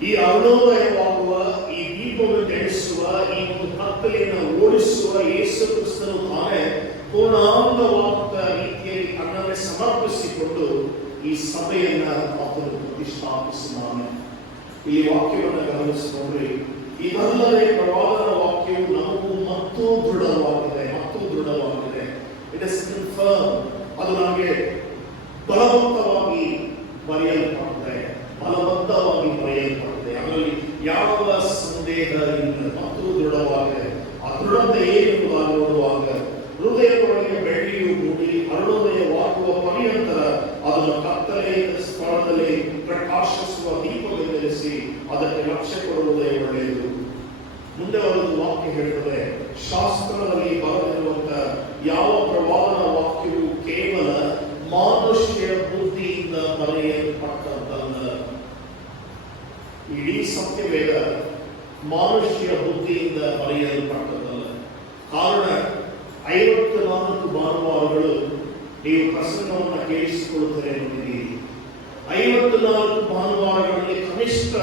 ಈ ಅರುಣೋದಯವಾಗುವ, ಈ ದೀಪವನ್ನು ಬೆಳೆಸುವ, ಈ ಒಂದು ಕತ್ತಲೆಯನ್ನು ಓಡಿಸುವ ಯೇಸು ಕ್ರಿಸ್ತನು ತಾನೇ ಪೂರ್ಣಾಂಗವಾದ ರೀತಿಯಲ್ಲಿ ತನ್ನನ್ನೇ ಸಮರ್ಪಿಸಿಕೊಂಡು ಈ ಸಭೆಯನ್ನ ಆತನು ಪ್ರತಿಷ್ಠಾಪಿಸಿದ್ದಾನೆ. ಈ ವಾಕ್ಯವನ್ನು ಗಮನಿಸಿಕೊಂಡ್ರೆ, ಇದಲ್ಲದೆ ಪ್ರವಾದನ ವಾಕ್ಯವು ನಮಗೂ ಮತ್ತೂ ದೃಢವಾಗಿದೆ. It is confirm. ಅದು ನಮಗೆ ಬಲವಂತವಾಗಿ ಬರೆಯಲ್ಪಟ್ಟಿದೆ. ಅದರಲ್ಲಿ ಯಾವ ಸಂದೇಹ ಇಲ್ಲ, ಮತ್ತು ದೃಢವಾಗಿದೆ. ಆ ದೃಢತೆ ಏನೆಂಬುದಾಗಿ ನೋಡುವಾಗ, ಹೃದಯದೊಳಗೆ ಬೆಳ್ಳಿಯು ಮೂಡಿ ಅರುಣೋದಯವಾಗುವ ಪರ್ಯಂತರ ಅದನ್ನು ಕತ್ತಲೆಯ ಸ್ಥಳದಲ್ಲಿ ಪ್ರಕಾಶಿಸುವ ದೀಪವೆಂದೆನಿಸಿ ಅದಕ್ಕೆ ಲಕ್ಷ್ಯ ಕೊಡುವುದೇ ಒಳ್ಳೆಯದು. ಮುಂದೆ ಒಂದು ವಾಕ್ಯ ಹೇಳುತ್ತದೆ, ಶಾಸ್ತ್ರದಲ್ಲಿ ಬರೆದಿರುವಂತಹ ಯಾವ ಪ್ರವಾದನ ವಾಕ್ಯವು ಕೇವಲ ಮಾನುಷ್ಯ ಬುದ್ಧಿಯಿಂದ ಬರೆಯಲ್ಪಟ್ಟದ್ದಲ್ಲ. ಇಡೀ ಸತ್ಯವೇದ ಮಾನುಷ್ಯ ಬುದ್ಧಿಯಿಂದ ಬರೆಯಲ್ಪಟ್ಟದ್ದಲ್ಲ. ಕಾರಣ 54 ಭಾನುವಾರಗಳು ನೀವು ಪ್ರಸಂಗವನ್ನು ಕೇಳಿಸಿಕೊಳ್ಳುತ್ತಾರೆ ನೋಡಿದ್ದೀರಿ. 54 ಭಾನುವಾರಗಳಲ್ಲಿ ಕನಿಷ್ಠ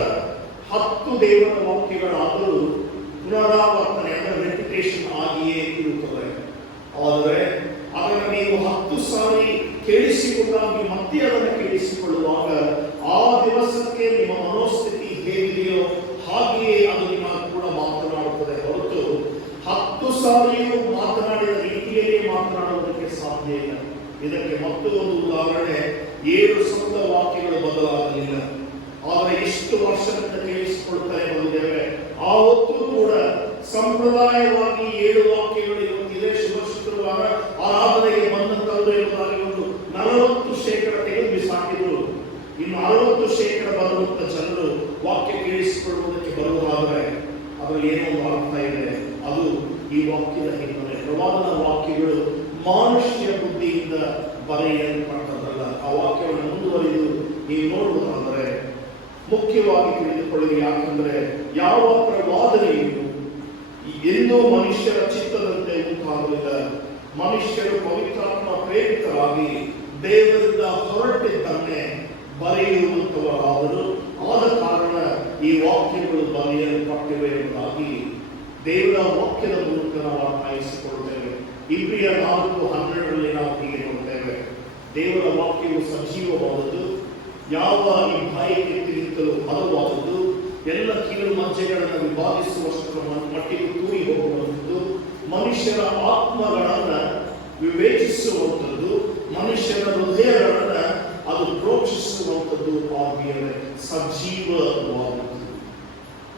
10 ದೇವರ ವಾಕ್ಯಗಳಾದರೂ ಪುನರಾವರ್ತನೆ ಅಂದರೆ ರೆಪಿಟೇಷನ್ ಆಗಿಯೇ ಇರುತ್ತದೆ. ಆದರೆ ಅದನ್ನು ನೀವು 10 ಸಾರಿ ಕೇಳಿಸಿಕೊಂಡಾಗಿ ಮತ್ತೆ ಅದನ್ನು ಕೇಳಿಸಿಕೊಳ್ಳುವಾಗ ಆ ದಿವಸಕ್ಕೆ ನಿಮ್ಮ ಮನೋಸ್ಥಿತಿ ಹೇಗಿದೆಯೋ ಹಾಗೆಯೇ ಅದು ನಿಮ್ಮ ಕೂಡ ಮಾತನಾಡುತ್ತದೆ ಹೊರತು 10 ಸಾರಿಯೂ ಮಾತನಾಡಿದ ರೀತಿಯಲ್ಲಿ ಮಾತನಾಡುವುದಕ್ಕೆ ಸಾಧ್ಯ ಇಲ್ಲ. ಇದಕ್ಕೆ ಮತ್ತೊಂದು ಉದಾಹರಣೆ, 7 ವಾಕ್ಯಗಳು ಬದಲಾಗಲಿಲ್ಲ. ಆದರೆ ಇಷ್ಟು ವರ್ಷದಿಂದ ಕೇಳಿಸಿಕೊಳ್ತಾರೆ ಬಂದಿದ್ದೇವೆ. ಆವತ್ತೂ ಕೂಡ ಸಂಪ್ರದಾಯವಾಗಿ 7 ವಾಕ್ಯಗಳು ಇವತ್ತಿದೆ. ಶುಭ ಶುಕ್ರವಾರ ಆರಾಧನೆಗೆ ಬಂದಂತವರು ಎಂಬುದಾಗಿ ಒಂದು 40% ತೆಗೆದು ಬಿಸಾಕಿದ್ರು. ಇನ್ನು 60% ಬರುವಂತ ಜನರು ವಾಕ್ಯ ಕೇಳಿಸಿಕೊಳ್ಳುವುದಕ್ಕೆ ಬರುವುದಾದರೆ ಅದರಲ್ಲಿ ಏನೋ ಒಂದು ಅರ್ಥ ಇದೆ. ಅದು ಈ ವಾಕ್ಯದ ಹಿನ್ನೆಲೆ. ಪ್ರವಾದನ ವಾಕ್ಯಗಳು ಮಾನುಷ್ಯ ಬುದ್ಧಿಯಿಂದ ಬರೆಯಲ್ಪಟ್ಟದಲ್ಲ. ಆ ವಾಕ್ಯವನ್ನು ಮುಂದುವರಿದು ನೀವು ನೋಡುವುದಾದರೆ ಮುಖ್ಯವಾಗಿ ತಿಳಿದುಕೊಳ್ಳಿ. ಯಾಕೆಂದರೆ ಯಾವ ಪ್ರವಾದನೆಯು ಎಂದೂ ಮನುಷ್ಯರ ಚಿತ್ತದಂತೆ ಉಂಟಾಗಲಿಲ್ಲ. ಮನುಷ್ಯರು ಪವಿತ್ರಾತ್ಮ ಪ್ರೇರಿತರಾಗಿ ದೇವರಿಂದ ಹೊರಟಿದ್ದನ್ನೇ ಬರೆಯುವಂತವರಾದರೂ ಆದ ಕಾರಣ ಈ ವಾಕ್ಯಗಳು ಬರೆಯಲ್ಪಟ್ಟಿವೆ ಎಂಬುದಾಗಿ ದೇವರ ವಾಕ್ಯದ ಮೂಲಕ ನಾವು ಅರ್ಥೈಸಿಕೊಳ್ಳುತ್ತೇವೆ. ಇಬ್ರಿಯ 4:12 ನಾವು ಹೀಗೆ ನೋಡ್ತೇವೆ, ದೇವರ ವಾಕ್ಯವು ಸಜೀವವಾದದ್ದು, ಯಾವ ಈ ಬಾಯಿಗೆ ತಿಳಿಯುತ್ತಲೂ ಹದವಾದದ್ದು, ಎಲ್ಲ ಕೀಳು ಮಜ್ಜೆಗಳನ್ನು ವಿಭಾಗಿಸುವಷ್ಟರ ಮಟ್ಟಿಗೆ ತೂರಿ ಹೋಗುವಂಥದ್ದು, ಮನುಷ್ಯರ ಆತ್ಮಗಳನ್ನು ವಿವೇಚಿಸುವಂಥದ್ದು, ಮನುಷ್ಯರ ಹೃದಯಗಳನ್ನ ಅದು ಪ್ರೋಕ್ಷಿಸುವಂಥದ್ದು ಆಗಿಯೇ ಸಜೀವವಾದದ್ದು.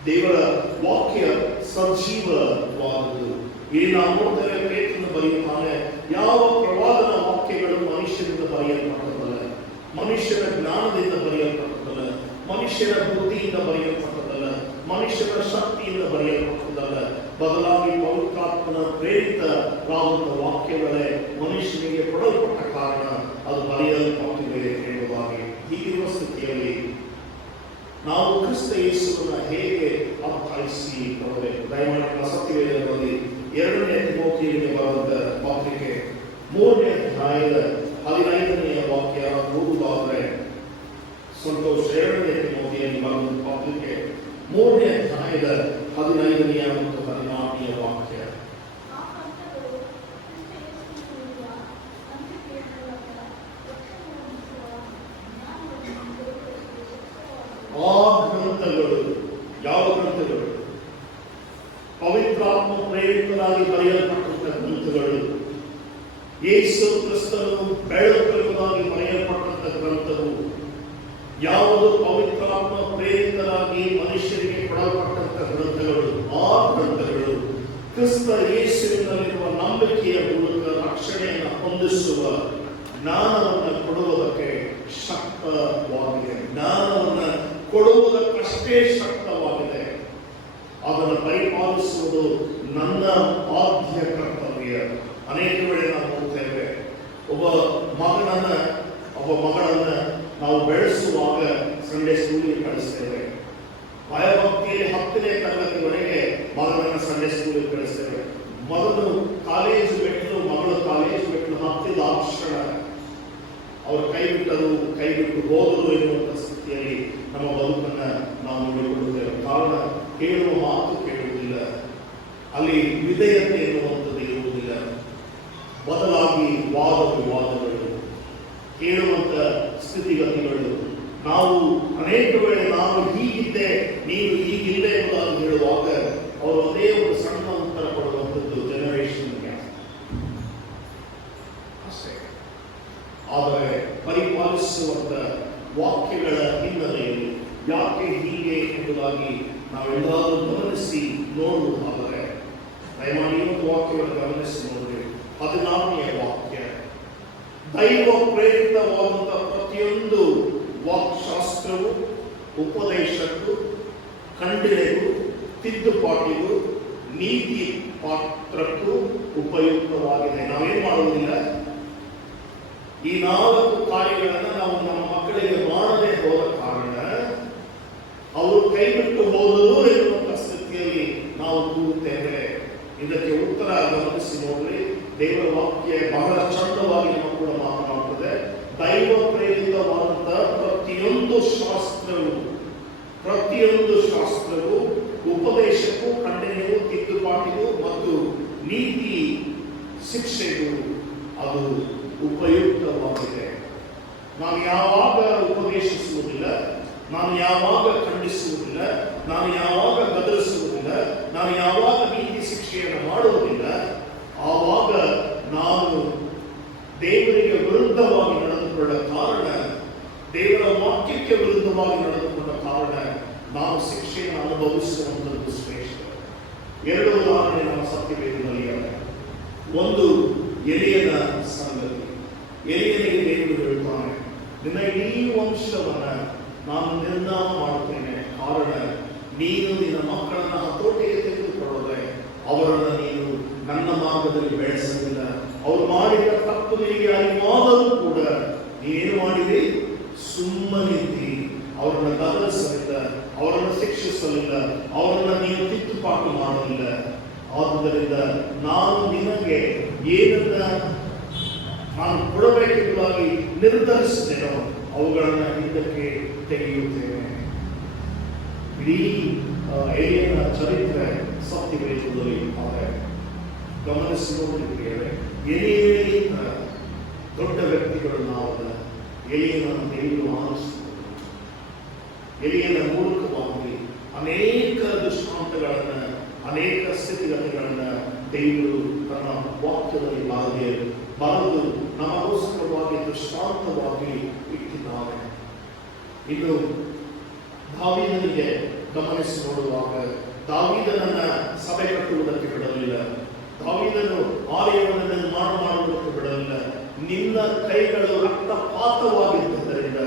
ದೇವರ ವಾಕ್ಯ ಸಜೀವವಾದದ್ದು. ಇಲ್ಲಿ ನಾವು ನೋಡ್ತೇವೆ, ಪೇತ್ರನು ಬರೆಯುತ್ತಾನೆ, ಯಾವ ಪ್ರವಾದನ ವಾಕ್ಯಗಳು ಮನುಷ್ಯರಿಂದ ಬರೆಯಲ್ಪಟ್ಟದಲ್ಲ, ಮನುಷ್ಯರ ಜ್ಞಾನದಿಂದ ಬರೆಯಲ್ಪಟ್ಟದಲ್ಲ, ಮನುಷ್ಯರ ಬುದ್ಧಿಯಿಂದ ಬರೆಯಲ್ಪಟ್ಟದಲ್ಲ, ಮನುಷ್ಯರ ಶಕ್ತಿಯಿಂದ ಬರೆಯಲ್ಪಟ್ಟದಲ್ಲ, ಬದಲಾಗಿ ಪವಿತ್ರಾತ್ಮನ ಪ್ರೇರಿತರಾದಂಥ ವಾಕ್ಯಗಳೇ ಮನುಷ್ಯನಿಗೆ ಕೊಡಲ್ಪಟ್ಟ ಕಾರಣ ಅದು ಬರೆಯಲ್ಪಟ್ಟಿದೆ ಎಂಬುದಾಗಿ. ಹೀಗಿರುವ ಸ್ಥಿತಿಯಲ್ಲಿ ನಾವು ಕ್ರಿಸ್ತ ಯೇಸುವನ್ನು ಹೇಗೆ ಅರ್ಥೈಸಿಕೊಳ್ಳಬೇಕು? ದಯಮಾಡಿ ಸತ್ಯವೇದದಲ್ಲಿ 2ನೇ ತಿಮೋಥೆಯರಿಗೆ ಬರೆದ ಪತ್ರಿಕೆ 3ನೇ ಅಧ್ಯಾಯದ 15ನೇ ವಾಕ್ಯ ಓದುವುದಾದರೆ ಸಂತೋಷ. 2ನೇ ತಿಮೋಥೆಯಲ್ಲಿ ಬರೆದ ಪತ್ರಿಕೆ 3ನೇ ಅಧ್ಯಾಯದ 15ನೇ ಮತ್ತು 14ನೇ ವಾಕ್ಯ. ಆ ಗ್ರಂಥಗಳು ಯಾವ ಗ್ರಂಥಗಳು? ಪವಿತ್ರಾತ್ಮ ಪ್ರೇರಿತರಾಗಿ ಬರೆಯಲ್ಪಟ್ಟ ಗ್ರಂಥಗಳು. ಯೇಸು ಕ್ರಿಸ್ತನು ಬೆಳಕುಗಾಗಿ ಬರೆಯಲ್ಪಟ್ಟ ಗ್ರಂಥವು ಯಾವುದು? ಪವಿತ್ರಾತ್ಮ ಪ್ರೇರಿತರಾಗಿ ಮನುಷ್ಯರಿಗೆ ಕೊಡಲ್ಪಟ್ಟಂತ ಗ್ರಂಥಗಳು. ಆ ಗ್ರಂಥಗಳು ಕ್ರಿಸ್ತ ಯೇಸುವಿನಲ್ಲಿರುವ ನಂಬಿಕೆಯ ಮೂಲಕ ರಕ್ಷಣೆಯನ್ನು ಹೊಂದಿಸುವ ಜ್ಞಾನವನ್ನು ಕೊಡುವುದಕ್ಕೆ ಶಕ್ತವಾಗಿದೆ. ಜ್ಞಾನವನ್ನು ಕೊಡುವುದಕ್ಕಷ್ಟೇ ಶಕ್ತವಾಗಿದೆ. ಅದನ್ನು ಪರಿಪಾಲಿಸುವುದು ನನ್ನ ಆದ್ಯ ಕರ್ತವ್ಯ. ಅನೇಕ ವೇಳೆ ನಾವು ನೋಡ್ತೇವೆ, ಒಬ್ಬ ಮಗಳನ್ನ ನಾವು ಬೆಳೆಸುವಾಗ ಸಂಡೇ ಸ್ಕೂಲಿಗೆ ಕಳಿಸ್ತೇವೆ. ಭಯಭಕ್ತಿಯಲ್ಲಿ 10ನೇ ತರಗತಿವರೆಗೆ ಮಗನನ್ನು ಸಂಡೇ ಸ್ಕೂಲಿಗೆ ಕಳಿಸ್ತೇವೆ. ಮಗಳು ಕಾಲೇಜು ಬಿಟ್ಟು ಹತ್ತಿದ ಅಕ್ಷರ ಅವರು ಕೈಬಿಟ್ಟು ಹೋದರು ಎನ್ನುವಂಥ ಸ್ಥಿತಿಯಲ್ಲಿ ನಮ್ಮ ಬದುಕನ್ನು ನಾವು ನೋಡಿಕೊಳ್ಳುತ್ತೇವೆ. ಕಾರಣ ಕೇಳುವ ಮಾತು ಕೇಳುವುದಿಲ್ಲ, ಅಲ್ಲಿ ವಿಧೇಯತೆ ಎನ್ನುವಂಥದ್ದು ಇರುವುದಿಲ್ಲ. ಬದಲಾಗಿ ವಾದ ವಿವಾದಗಳು, ಕೇಳುವಂಥ ಸ್ಥಿತಿಗತಿಗಳು. ನಾವು ಅನೇಕ ವೇಳೆ ನಾನು ಹೀಗಿದ್ದೆ ನೀನು ಹೀಗಿಲ್ಲ ಎಂಬುದಾಗಿ ಹೇಳುವಾಗ ಅವರು ಒಂದೇ ಒಂದು ಸಣ್ಣ ಉತ್ತರ ಕೊಡುವಂಥದ್ದು ಜನರೇಷನ್ ಗ್ಯಾಪ್ ಅಷ್ಟೇ. ಆದರೆ ಪರಿಪಾಲಿಸುವಂಥ ವಾಕ್ಯಗಳ ಹಿನ್ನೆಲೆಯಲ್ಲಿ ಯಾಕೆ ಹೀಗೆ ಎಂಬುದಾಗಿ ನಾವೆಲ್ಲರೂ ಗಮನಿಸಿ ನೋಡುವುದಾದರೆ ದಯಮಾಡಿ ಇನ್ನೊಂದು ವಾಕ್ಯವನ್ನು ಗಮನಿಸಿ ನೋಡಿರಿ. 14ನೇ ವಾಕ್ಯ, ದೈವ ಪ್ರೇರಿತವಾದಂಥ ಪ್ರತಿಯೊಂದು ವಾಕ್ಶಾಸ್ತ್ರವು ಉಪದೇಶಕ್ಕೂ ಖಂಡನೆಗೂ ತಿದ್ದುಪಾಟಿಗೂ ನೀತಿ ಪಾತ್ರಕ್ಕೂ ಉಪಯುಕ್ತವಾಗಿದೆ. ನಾವೇನ್ ಮಾಡುವುದಿಲ್ಲ, ಈ 4 ಕಾರ್ಯಗಳನ್ನು ನಾವು ನಮ್ಮ ಮಕ್ಕಳಿಗೆ ಮಾಡದೆ ಹೋದ ಕಾರಣ ಅವರು ಕೈಬಿಟ್ಟು ಹೋದರು ಎನ್ನುವಂಥ ಸ್ಥಿತಿಯಲ್ಲಿ ನಾವು ಕೂರುತ್ತೇವೆ. ಇದಕ್ಕೆ ಉತ್ತರ ಗಮನಿಸಿ ನೋಡ್ರಿ. ದೇವರ ವಾಕ್ಯ ಬಹಳ ಚಂದವಾಗಿ ನಮ್ಮ ಕೂಡ ಮಾತನಾಡುತ್ತದೆ. ದೈವ ಪ್ರೇರಿತವಾದಂತಹ ಪ್ರತಿಯೊಂದು ಶಾಸ್ತ್ರವು ಉಪದೇಶಕ್ಕೂ ಖಂಡನೆಗೂ ತಿದ್ದುಪಾಟಿಗೂ ಮತ್ತು ನೀತಿ ಶಿಕ್ಷೆಗೂ ಅದು ಉಪಯುಕ್ತವಾಗಿದೆ. ನಾನು ಯಾವಾಗ ಉಪದೇಶಿಸುವುದಿಲ್ಲ, ನಾನು ಯಾವಾಗ ಖಂಡಿಸುವುದಿಲ್ಲ, ನಾನು ಯಾವಾಗ ಗದರಿಸುವುದಿಲ್ಲ, ನಾನು ಯಾವಾಗ ನೀತಿ ಶಿಕ್ಷೆಯನ್ನು ಮಾಡುವುದಿಲ್ಲ, ಆವಾಗ ನಾನು ದೇವರಿಗೆ ವಿರುದ್ಧವಾಗಿ ನಡೆದುಕೊಂಡ ಕಾರಣ, ದೇವರ ವಾಕ್ಯಕ್ಕೆ ವಿರುದ್ಧವಾಗಿ ನಡೆದುಕೊಂಡ ಕಾರಣ ನಾವು ಶಿಕ್ಷೆಯನ್ನು ಅನುಭವಿಸುವಂಥದ್ದು ಶ್ರೇಷ್ಠ. 2 ಉದಾಹರಣೆ ನಮ್ಮ ಸತ್ಯವೇದದಲ್ಲಿ ಇದೆ. ಒಂದು ಎಲಿಯನ ಸಂಗತಿ. ಎಲಿಯನಿಗೆ ದೇವರು ಹೇಳುತ್ತಾನೆ, ನಿನ್ನ ಇಡೀ ವಂಶವನ್ನು ನಾನು ನಿರ್ನಾಮ ಮಾಡುತ್ತೇನೆ, ಕಾರಣ ನೀನು ನಿನ್ನ ಮಕ್ಕಳನ್ನು ಹತೋಟಿಗೆ ತೆಗೆದುಕೊಳ್ಳದೆ ಅವರನ್ನು ನೀನು ನನ್ನ ಮಾರ್ಗದಲ್ಲಿ ಬೆಳೆಸಲಿಲ್ಲ. ಅವರು ಮಾಡಿದ ತಪ್ಪು ನಿನಗೆ ಅರಿವಾದರೂ ಕೂಡ ನೀನೇನು ಮಾಡಿದೆ? ಸುಮ್ಮನಿದ್ದಿ. ಅವರನ್ನು ಗದರಿಸಲಿಲ್ಲ, ಅವರನ್ನು ಶಿಕ್ಷಿಸಲಿಲ್ಲ, ಅವರನ್ನು ನೀನು ತಿದ್ದುಪಾಟು ಮಾಡಲಿಲ್ಲ. ಆದುದರಿಂದ ನಾನು ನಿನಗೆ ಏನನ್ನ ನಾನು ಕೊಡಬೇಕೆಂಬುದಾಗಿ ನಿರ್ಧರಿಸಿದೆನೋ ಅವುಗಳನ್ನು ಹಿಂದಕ್ಕೆ ತೆಗೆಯುತ್ತೇನೆ. ಇಡೀ ಎಲಿಯನ ಚರಿತ್ರೆ ಸತ್ಯವೇದದಲ್ಲಿ ಆದರೆ ಗಮನಿಸಿ ನೋಡಿದ್ದೇವೆ. ಎಲಿಯನಿಗಿಂತ ದೊಡ್ಡ ವ್ಯಕ್ತಿಗಳು ನಾವಲ್ಲ. ಎಲಿಯನನ್ನು ದೇವರು ಆರಿಸಿದರು. ಎಲಿಯನ ಮೂಲಕವಾಗಿ ಅನೇಕ ದೃಷ್ಟಾಂತಗಳನ್ನು, ಅನೇಕ ಸ್ಥಿತಿಗತಿಗಳನ್ನು ದೇವರು ತನ್ನ ವಾಕ್ಯದಲ್ಲಿ ಬರೆದು ನಮಗೋಸ್ಕರವಾಗಿ ದೃಷ್ಟಾಂತವಾಗಿ ಇಟ್ಟಿದ್ದಾರೆ. ಇನ್ನು ದಾವೀದನಿಗೆ ಗಮನಿಸಿ ನೋಡುವಾಗ, ದಾವೀದನನ್ನ ಸಭೆ ಕಟ್ಟುವುದಕ್ಕೆ ಬಿಡಲಿಲ್ಲ, ದಾವೀದನು ಆಲಯವನ್ನು ನಿರ್ಮಾಣ ಮಾಡುವುದಕ್ಕೆ ಬಿಡಲಿಲ್ಲ. ನಿನ್ನ ಕೈಗಳು ರಕ್ತಪಾತವಾಗಿದ್ದರಿಂದ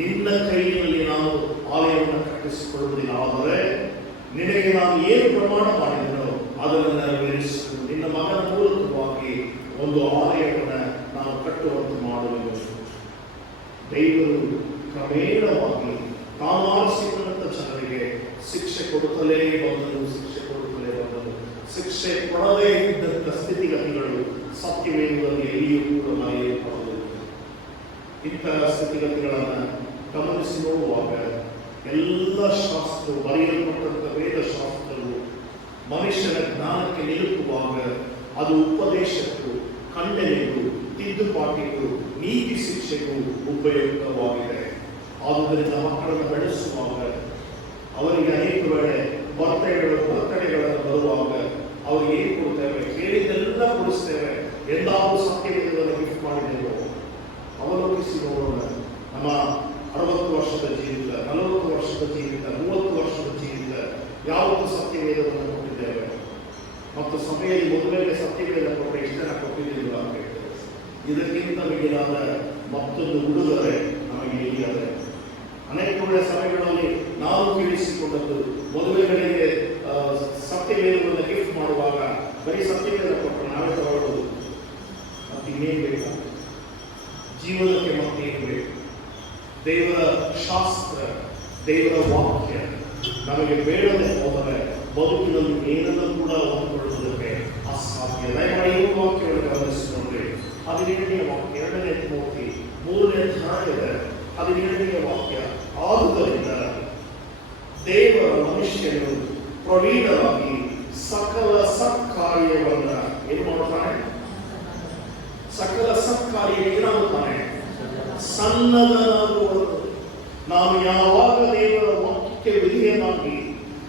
ನಿನ್ನ ಕೈಯಲ್ಲಿ ನಾನು ಆಲಯವನ್ನು ಕಟ್ಟಿಸಿಕೊಳ್ಳುವುದಿಲ್ಲ, ಆದರೆ ನಿನಗೆ ನಾನು ಏನು ಪ್ರಮಾಣ ಮಾಡಿದನೋ ಅದನ್ನು ನೆರವೇರಿಸಲು ನಿನ್ನ ಮಗನ ಮೂಲಕವಾಗಿ ಒಂದು ಆಲಯವನ್ನು ನಾನು ಕಟ್ಟುವಂತೆ ಮಾಡುವೆನು. ದೇವರು ಕ್ರಮೇಣವಾಗಿ ತಾನು ಆರಿಸಿಕೊಂಡಂಥ ಜನರಿಗೆ ಶಿಕ್ಷೆ ಕೊಡುತ್ತಲೇ ಬಂದನು. ಶಿಕ್ಷೆ ಕೊಡದೇ ಇದ್ದಂಥ ಸ್ಥಿತಿಗತಿಗಳು ಸತ್ಯವೇದದಲ್ಲಿ ಎಲ್ಲಿಯೂ ಕೂಡ ಮರೆಯಲ್ಪಡದು. ಇಂತಹ ಸ್ಥಿತಿಗತಿಗಳನ್ನು ಗಮನಿಸಿ ನೋಡುವಾಗ ಎಲ್ಲ ಶಾಸ್ತ್ರವು, ಬರೆಯಲ್ಪಟ್ಟಂಥ ವೇದಶಾಸ್ತ್ರವು ಮನುಷ್ಯನ ಜ್ಞಾನಕ್ಕೆ ನಿಲುಕುವಾಗ ಅದು ಉಪದೇಶಕ್ಕೂ ಖಂಡನೆಗೂ ತಿದ್ದುಪಾಟಿಗೂ ನೀತಿ ಶಿಕ್ಷೆಗೂ ಉಪಯುಕ್ತವಾಗಿದೆ. ಆದುದರಿಂದ ಮಕ್ಕಳನ್ನು ಬೆಳೆಸುವಾಗ ಅವರಿಗೆ ಅನೇಕ ವೇಳೆ ಬರ್ತಡೆಗಳನ್ನು ಬರುವಾಗ ಅವ್ರಿಗೆ ಏನು ಕೊಡ್ತೇವೆ? ಕೇಳಿದ್ದೆಲ್ಲ ಕೊಡಿಸ್ತೇವೆ. ಎಂದಾದರೂ ಸತ್ಯವೇದವನ್ನು ಗಿಫ್ಟ್ ಮಾಡಿದೆವು. ಅವಲೋಕಿಸಿ ನೋಡೋಣ. ನಮ್ಮ 60 ವರ್ಷದ ಜೀವಿತ, 40 ವರ್ಷದ ಜೀವಿತ, 30 ವರ್ಷದ ಜೀವಿತ ಯಾವತ್ತು ಸತ್ಯವೇದವನ್ನು ಕೊಟ್ಟಿದ್ದೇವೆ? ಮತ್ತು ಸಭೆಯಲ್ಲಿ ಮೊದಲೇ ಸತ್ಯವೇದ ಕೊಟ್ಟರೆ ಎಷ್ಟು ಜನ ಕೊಟ್ಟಿದ್ದೀವಿ ಅಂತ ಹೇಳ್ತೇವೆ. ಇದಕ್ಕಿಂತ ಮಿಗಿಲಾದ ಮತ್ತೊಂದು ಉಡುಗೊರೆ ನಮಗೆ ಇಲ್ಲಿದೆ. ಅನೇಕ ಒಳ್ಳೆಯ ಸಭೆಗಳಲ್ಲಿ ನಾವು ಕೇಳಿಸಿಕೊಂಡದ್ದು, ಮದುವೆಗಳಿಗೆ ಸತ್ಯವೇದವನ್ನು ಗಿಫ್ಟ್ ಮಾಡುವಾಗ ಬರೀ ಸತ್ಯವೇದ ಕೊಟ್ಟರೆ ನಾವೇ ತಗೊಳ್ಳೋದು. ಮತ್ತೆ ಇನ್ನೇನು ಬೇಕು? ಜೀವನಕ್ಕೆ ಮತ್ತೇನು ಬೇಕು? ದೇವರ ಶಾಸ್ತ್ರ, ದೇವರ ವಾಕ್ಯ ನಮಗೆ ಬೇಡದೆ ಹೋದರೆ ಬದುಕಿನಲ್ಲಿ ಏನನ್ನು ಕೂಡ ಹೊಂದಿಕೊಳ್ಳುವುದಕ್ಕೆ ಅಸಾಧ್ಯ. ದಯಮಾಡಿ ಈ ವಾಕ್ಯವನ್ನು ಗಮನಿಸಿಕೊಂಡ್ರೆ 17ನೇ ವಾಕ್ಯ 2ನೇ ತಿಮೋಥಿ 3ನೇ ಅಧ್ಯಾಯದ 17ನೇ ವಾಕ್ಯ, ಆದುದರಿಂದ ದೇವರ ಮನುಷ್ಯನು ಪ್ರವೀಣರಾಗಿ ಸಕಲ ಸತ್ಕಾರ್ಯವನ್ನ ಏನು ಮಾಡುತ್ತಾನೆ? ಸಕಲ ಸತ್ಕಾರ್ಯ ಏನಾಗುತ್ತಾನೆ? ಸನ್ನದ್ಧನಾಗುವುದು. ನಾನು ಯಾವಾಗ ದೇವರ ವಾಕ್ಯಕ್ಕೆ ವಿಧೇಯನಾಗಿ,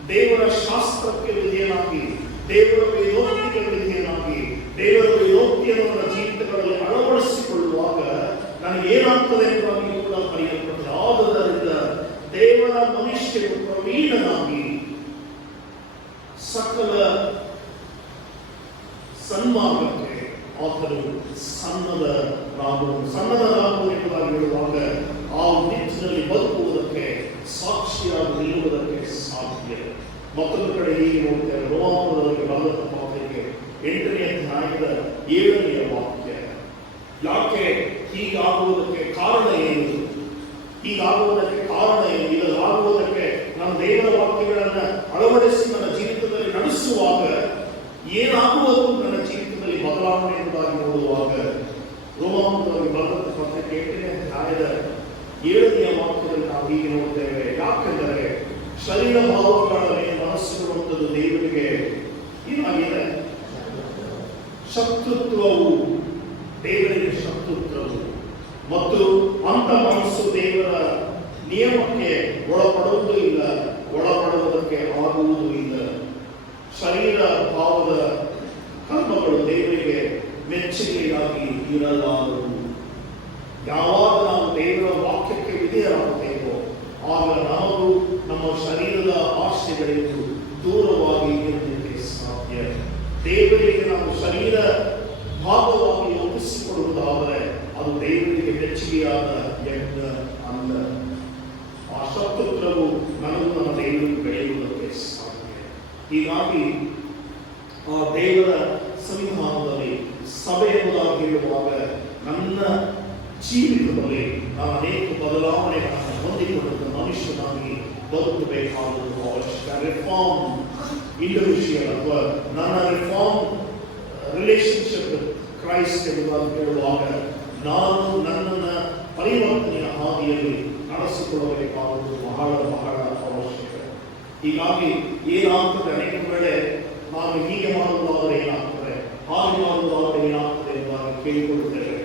ದೇವರ ಶಾಸ್ತ್ರಕ್ಕೆ ವಿಧೇಯನಾಗಿ, ದೇವರ ವೇದೋಕ್ತಿಗೆ ವಿಧೇಯನಾಗಿ, ದೇವರ ವೇದೋಕ್ತಿಯನ್ನು ನನ್ನ ಜೀವಿತಗಳಲ್ಲಿ ಅಳವಡಿಸಿಕೊಳ್ಳುವಾಗ ನನಗೆ ಏನಾಗ್ತದೆ ಎಂಬುದಾಗಿ ಕೂಡ ಬರೆಯಲ್ಪಟ್ಟಿದೆ. ಆದುದರಿಂದ ದೇವರ ಮನುಷ್ಯನು ಪ್ರವೀಣನಾಗಿ ಸಕಲ ಸನ್ಮಾರ್ಗಕ್ಕೆ ಆತನು ಸನ್ನದ್ಧನಾಗುವುದು ಎಂಬುದಾಗಿ ಹೇಳುವಾಗ ಆ ನಿಟ್ಟಿನಲ್ಲಿ ಬದುಕುವುದಕ್ಕೆ, ಸಾಕ್ಷಿಯಾಗಿ ನಿಲ್ಲುವುದಕ್ಕೆ ಸಾಧ್ಯ. ಮತ್ತೊಂದು ಕಡೆ ಹೀಗೆ ನೋಡ್ತೇವೆ, ರೋಮಾಪುರದವರಿಗೆ ಬರೆದ ಪತ್ರಿಕೆ 8ನೇ ಅಧ್ಯಾಯದ 7ನೇ ವಾಕ್ಯ. ಯಾಕೆ ಹೀಗಾಗುವುದಕ್ಕೆ ಕಾರಣ ಏನು? ಹೀಗಾಗುವುದಕ್ಕೆ ಕಾರಣ ಏನು? ಇದಾಗುವುದಕ್ಕೆ ನಾನು ದೇವರ ವಾಕ್ಯಗಳನ್ನು ಅಳವಡಿಸಿ ನನ್ನ ಜೀವಿತದಲ್ಲಿ ನಡೆಸುವಾಗ ಏನಾಗುವುದು ನನ್ನ ಜೀವಿತದಲ್ಲಿ ಬದಲಾವಣೆ ಎಂಬುದಾಗಿ ನೋಡುವಾಗ ರೋಮಾಪುರದವರಿಗೆ ಬರೆದ ಪತ್ರಿಕೆ 8ನೇ ಅಧ್ಯಾಯದ 7ನೇ ವಾಕ್ಯದಲ್ಲಿ ನಾವು ಹೀಗೆ ನೋಡ್ತೇವೆ. ಯಾಕೆಂದರೆ ಶರೀರ ಭಾವಗಳ ಮೇಲೆ ಮನಸ್ಸಿರುವಂಥದ್ದು ದೇವರಿಗೆ ಏನಾಗಿದೆ? ಶತ್ರುತ್ವವು, ದೇವರಿಗೆ ಶತ್ರುತ್ವವು. ಮತ್ತು ಅಂತ ಮನಸ್ಸು ದೇವರ ನಿಯಮಕ್ಕೆ ಒಳಪಡುವುದೂ ಇಲ್ಲ, ಒಳಪಡುವುದಕ್ಕೆ ಆಗುವುದೂ ಇಲ್ಲ. ಶರೀರ ಭಾವದ ಕರ್ಮಗಳು ದೇವರಿಗೆ ಮೆಚ್ಚುಗೆಯಾಗಿ ಇರಲಾರವು. ಯಾವಾಗ ನಾವು ದೇವರ ವಾಕ್ಯಕ್ಕೆ ವಿಧೇಯರಾಗುತ್ತೇವೋ ಆಗ ನಾವು ನಮ್ಮ ಶರೀರದ ಆಶೆಗಳಿಂದ ದೂರವಾಗಿ ಇರುವುದಕ್ಕೆ ಸಾಧ್ಯ. ದೇವರಿಗೆ ನಾವು ಶರೀರ ಭಾಗವಾಗಿ ಒಪ್ಪಿಸಿಕೊಡುವುದಾದರೆ ಅದು ದೇವರಿಗೆ ಮೆಚ್ಚುಗೆಯಾದ ಯಜ್ಞ ಅಲ್ಲ. ಆ ಶತ್ರುತ್ವವು ನನಗೂ ನಮ್ಮ ದೇವರಿಗೆ ಬೆಳೆಯುವುದಕ್ಕೆ ಸಾಧ್ಯ. ಹೀಗಾಗಿ ಆ ದೇವರ ಸಂವಿಧಾನದಲ್ಲಿ ಸಭೆ ಎಂಬುದಾಗಿ ಹೇಳುವಾಗ ನನ್ನ ಜೀವಿತದಲ್ಲಿ ನಾನು ಅನೇಕ ಬದಲಾವಣೆಗಳನ್ನು ಹೊಂದಿಕೊಂಡ ಮನುಷ್ಯನಾಗಿ ಬದುಕಬೇಕಾಗುವುದು ಅವಶ್ಯಕ. ರಿಫಾರ್ಮ್ ಇಂಡಿವಿಜುವಲ್ ಅಥವಾ ನನ್ನ ರಿಫಾರ್ಮ್ ರಿಲೇಶನ್ಶಿಪ್ ಕ್ರೈಸ್ಟ್ ಎಂಬುದಾಗಿ ಹೇಳುವಾಗ ನಾನು ನನ್ನನ್ನು ಪರಿವರ್ತನೆಯ ಹಾದಿಯಲ್ಲಿ ನಡೆಸಿಕೊಳ್ಳಬೇಕಾಗುವುದು ಬಹಳ ಬಹಳ ಅವಶ್ಯಕ. ಹೀಗಾಗಿ ಏನಾಗ್ತದೆ, ಅನೇಕ ವೇಳೆ ನಾನು ಹೀಗೆ ಮಾಡುವುದಾದರೆ ಏನಾಗ್ತದೆ, ಹಾಗೆ ಮಾಡುವುದಾದರೆ ಏನಾಗ್ತದೆ ಎಂಬುದಾಗಿ ಕೇಳಿಕೊಳ್ಳುತ್ತೇವೆ.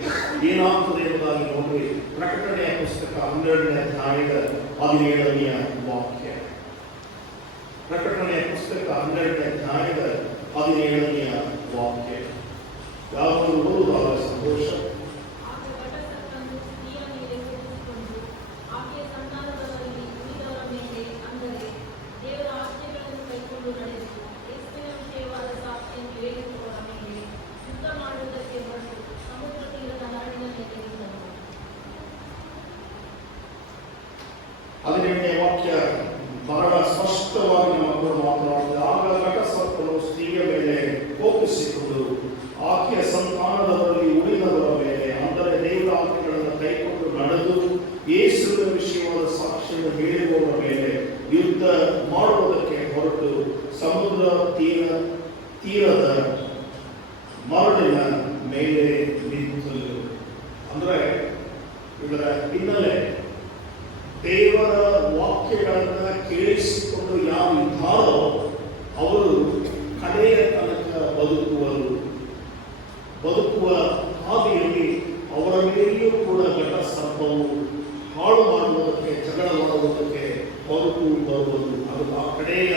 ಏನಾಗ್ತದೆ ಎಂಬುದಾಗಿ ನೋಡಿ ಪ್ರಕಟಣೆಯ ಪುಸ್ತಕ 12ನೇ ಅಧ್ಯಾಯದ 17ನೇ ವಾಕ್ಯ. ಪ್ರಕಟಣೆಯ ಪುಸ್ತಕ 12ನೇ ಅಧ್ಯಾಯದ 17ನೇ ವಾಕ್ಯ. ಯಾವುದು ಓದುವಾಗ ಸಂತೋಷ. ಹದಿನೆಂಟನೇ ವಾಕ್ಯ ಬಹಳ ಸ್ಪಷ್ಟವಾಗಿ ಮಕ್ಕಳು ಮಾತನಾಡುತ್ತದೆ. ಆಗ ಘಟಸರ್ಪನು ಸ್ತ್ರೀಯ ಮೇಲೆ ಕೋಪಿಸಿಕೊಂಡು ಆಕೆಯ ಸಂತಾನದವರಲ್ಲಿ ಉಳಿದವರ ಮೇಲೆ, ಅಂದರೆ ದೇವರ ಆಜ್ಞೆಗಳನ್ನು ಕೈಕೊಂಡು ನಡೆದು ಯೇಸುವಿನ ವಿಷಯವಾದ ಸಾಕ್ಷ್ಯವನ್ನು ಹೇಳುವವರ ಮೇಲೆ ಯುದ್ಧ ಮಾಡುವುದಕ್ಕೆ ಹೊರಟು ಸಮುದ್ರ ತೀರದ ಮರಳಿನ ಮೇಲೆ ನಿಂತರು. ಅಂದರೆ ಇದರ ಹಿನ್ನೆಲೆ ದೇವರ ವಾಕ್ಯಗಳನ್ನು ಕೇಳಿಸಿಕೊಂಡು ಯಾರು ಇದ್ದಾರೋ ಅವರು ಕಡೆಯ ತನಕ ಬದುಕುವ ಹಾದಿಯಲ್ಲಿ ಅವರ ಮೇಲೆಯೂ ಕೂಡ ಘಟ ಸರ್ಪವು ಹಾಳು ಮಾಡುವುದಕ್ಕೆ, ಜಗಳ ಮಾಡುವುದಕ್ಕೆ ಬರುವುದು. ಅದು ಆ ಕಡೆಯ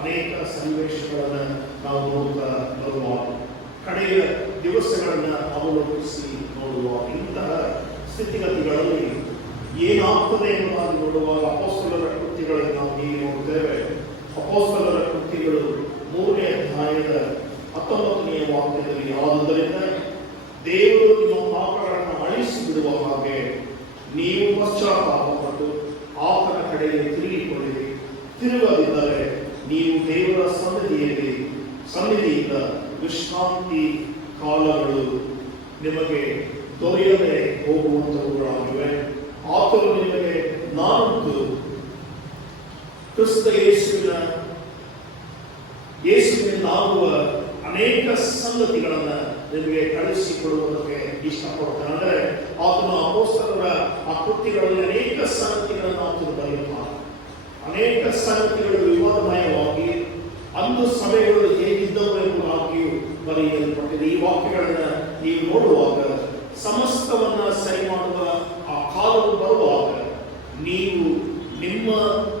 ಅನೇಕ ಸನ್ನಿವೇಶಗಳನ್ನು ನಾವು ನೋಡ್ತಾ ಬರುವಾಗ, ಕಡೆಯ ದಿವಸಗಳನ್ನು ಅವಲೋಕಿಸಿ ನೋಡುವ ಇಂತಹ ಸ್ಥಿತಿಗತಿಗಳಲ್ಲಿ ಏನಾಗ್ತದೆ ಎಂಬುದಾಗಿ ನೋಡುವಾಗ ಅಪೊಸ್ತಲರ ಕೃತ್ಯಗಳನ್ನು ನಾವು ಹೀಗೆ ನೋಡ್ತೇವೆ. ಅಪೊಸ್ತಲರ ಕೃತ್ಯಗಳು 3ನೇ ಅಧ್ಯಾಯದ 19ನೇ ವಾಕ್ಯದಲ್ಲಿ, ಆದುದರಿಂದ ದೇವರು ನಿಮ್ಮ ಪಾಪಗಳನ್ನು ಅಳಿಸಿ ಬಿಡುವ ಹಾಗೆ ನೀವು ಪಶ್ಚಾತ್ತಾಪಪಟ್ಟು ಆತನ ಕಡೆಗೆ ತಿರುಗಿಕೊಳ್ಳಿರಿ. ತಿರುಗದಿದ್ದರೆ ನೀವು ದೇವರ ಸನ್ನಿಧಿಯಿಂದ ವಿಶ್ರಾಂತಿ ಕಾಲಗಳು ನಿಮಗೆ ದೊರೆಯದೆ ಹೋಗುವಂಥವುಗಳಾಗಿವೆ. ಆತನು ನಿಮಗೆ ನಾನಂತೂ ಕ್ರಿಸ್ತ ಯೇಸುವಿನಾಗುವ ಅನೇಕ ಸಂಗತಿಗಳನ್ನು ನಿಮಗೆ ಕಳಿಸಿಕೊಡುವುದಕ್ಕೆ ಇಷ್ಟಪಡ್ತಾನೆ. ಅಂದರೆ ಆತನ ಅಪೊಸ್ತಲರ ಆ ಕೃತ್ಯಗಳಲ್ಲಿ ಅನೇಕ ಸಂಗತಿಗಳನ್ನು ಆತನು ಬರೆಯುತ್ತಾನೆ. ಅನೇಕ ಸಂಗತಿಗಳು ವಿವಾದಮಯವಾಗಿ ಅಂದು ಸಭೆಗಳು ಹೇಗಿದ್ದವು ಎಂಬುದಾಗಿಯೂ ಬರೆಯಲ್ಪಟ್ಟಿದೆ. ಈ ವಾಕ್ಯಗಳನ್ನು ನೀವು ನೋಡುವಾಗ ಸಮಸ್ತವನ್ನ ಸರಿ ಮಾಡುವ ಆ ಕಾಲವು ಬರುವಾಗ ನೀವು ನಿಮ್ಮ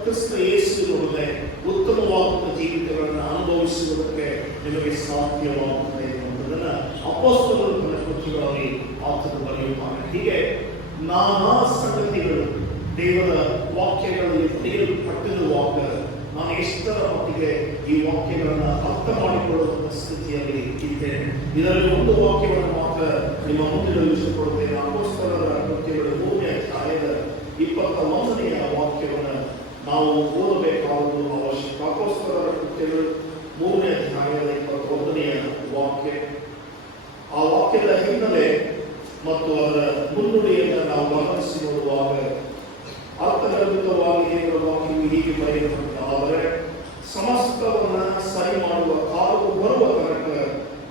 ಕ್ರಿಸ್ತ ಯೇಸುವಿನೊಡನೆ ಉತ್ತಮವಾದ ಜೀವಿತಗಳನ್ನು ಅನುಭವಿಸುವುದಕ್ಕೆ ನಿಮಗೆ ಸಾಧ್ಯವಾಗುತ್ತದೆ ಎನ್ನುವುದನ್ನು ಅಪೊಸ್ತಲರು ತನ್ನ ಕೃತಿಗಳಲ್ಲಿ ಆತನು ಬರೆಯುತ್ತಾನೆ. ಹೀಗೆ ನಾನಾ ಸಂಗತಿಗಳು ದೇವರ ವಾಕ್ಯಗಳಲ್ಲಿ ಬರೆಯಲ್ಪಟ್ಟಿರುವಾಗ ನಾನು ಎಷ್ಟರ ಮಟ್ಟಿಗೆ ಈ ವಾಕ್ಯಗಳನ್ನು ಅರ್ಥ ಮಾಡಿಕೊಳ್ಳುವಂತ ಸ್ಥಿತಿಯಲ್ಲಿ ಇದ್ದೇನೆ. ಇದರಲ್ಲಿ ಒಂದು ವಾಕ್ಯವನ್ನು ಮಾತ್ರ ನಿಮ್ಮ ಮುಂದೆ ಇಷ್ಟಪಡುತ್ತೇನೆ. ಅಪೊಸ್ತಲರ ಕೃತ್ಯಗಳು 3ನೇ ಅಧ್ಯಾಯದ 21ನೇ ವಾಕ್ಯವನ್ನು ನಾವು ಓದಬೇಕಾಗುವುದು ಅವಶ್ಯಕ. ಅಪೊಸ್ತಲರ ಕೃತ್ಯಗಳು 3ನೇ ಅಧ್ಯಾಯದ 21ನೇ ವಾಕ್ಯ. ಆ ವಾಕ್ಯದ ಹಿನ್ನೆಲೆ ಮತ್ತು ಅದರ ಮುನ್ನುಡಿಯನ್ನು ನಾವು ಗಮನಿಸಿ ನೋಡುವಾಗ ಅರ್ಥಗರ್ಭಿತವಾಗಿ ದೇವರ ವಾಕ್ಯವು ಹೀಗೆ ಬರೆಯಲ್ಪಟ್ಟಿದೆ. ಸಮಸ್ತವನ್ನ ಸರಿ ಮಾಡುವ ಕಾಲವು ಬರುವ ತನಕ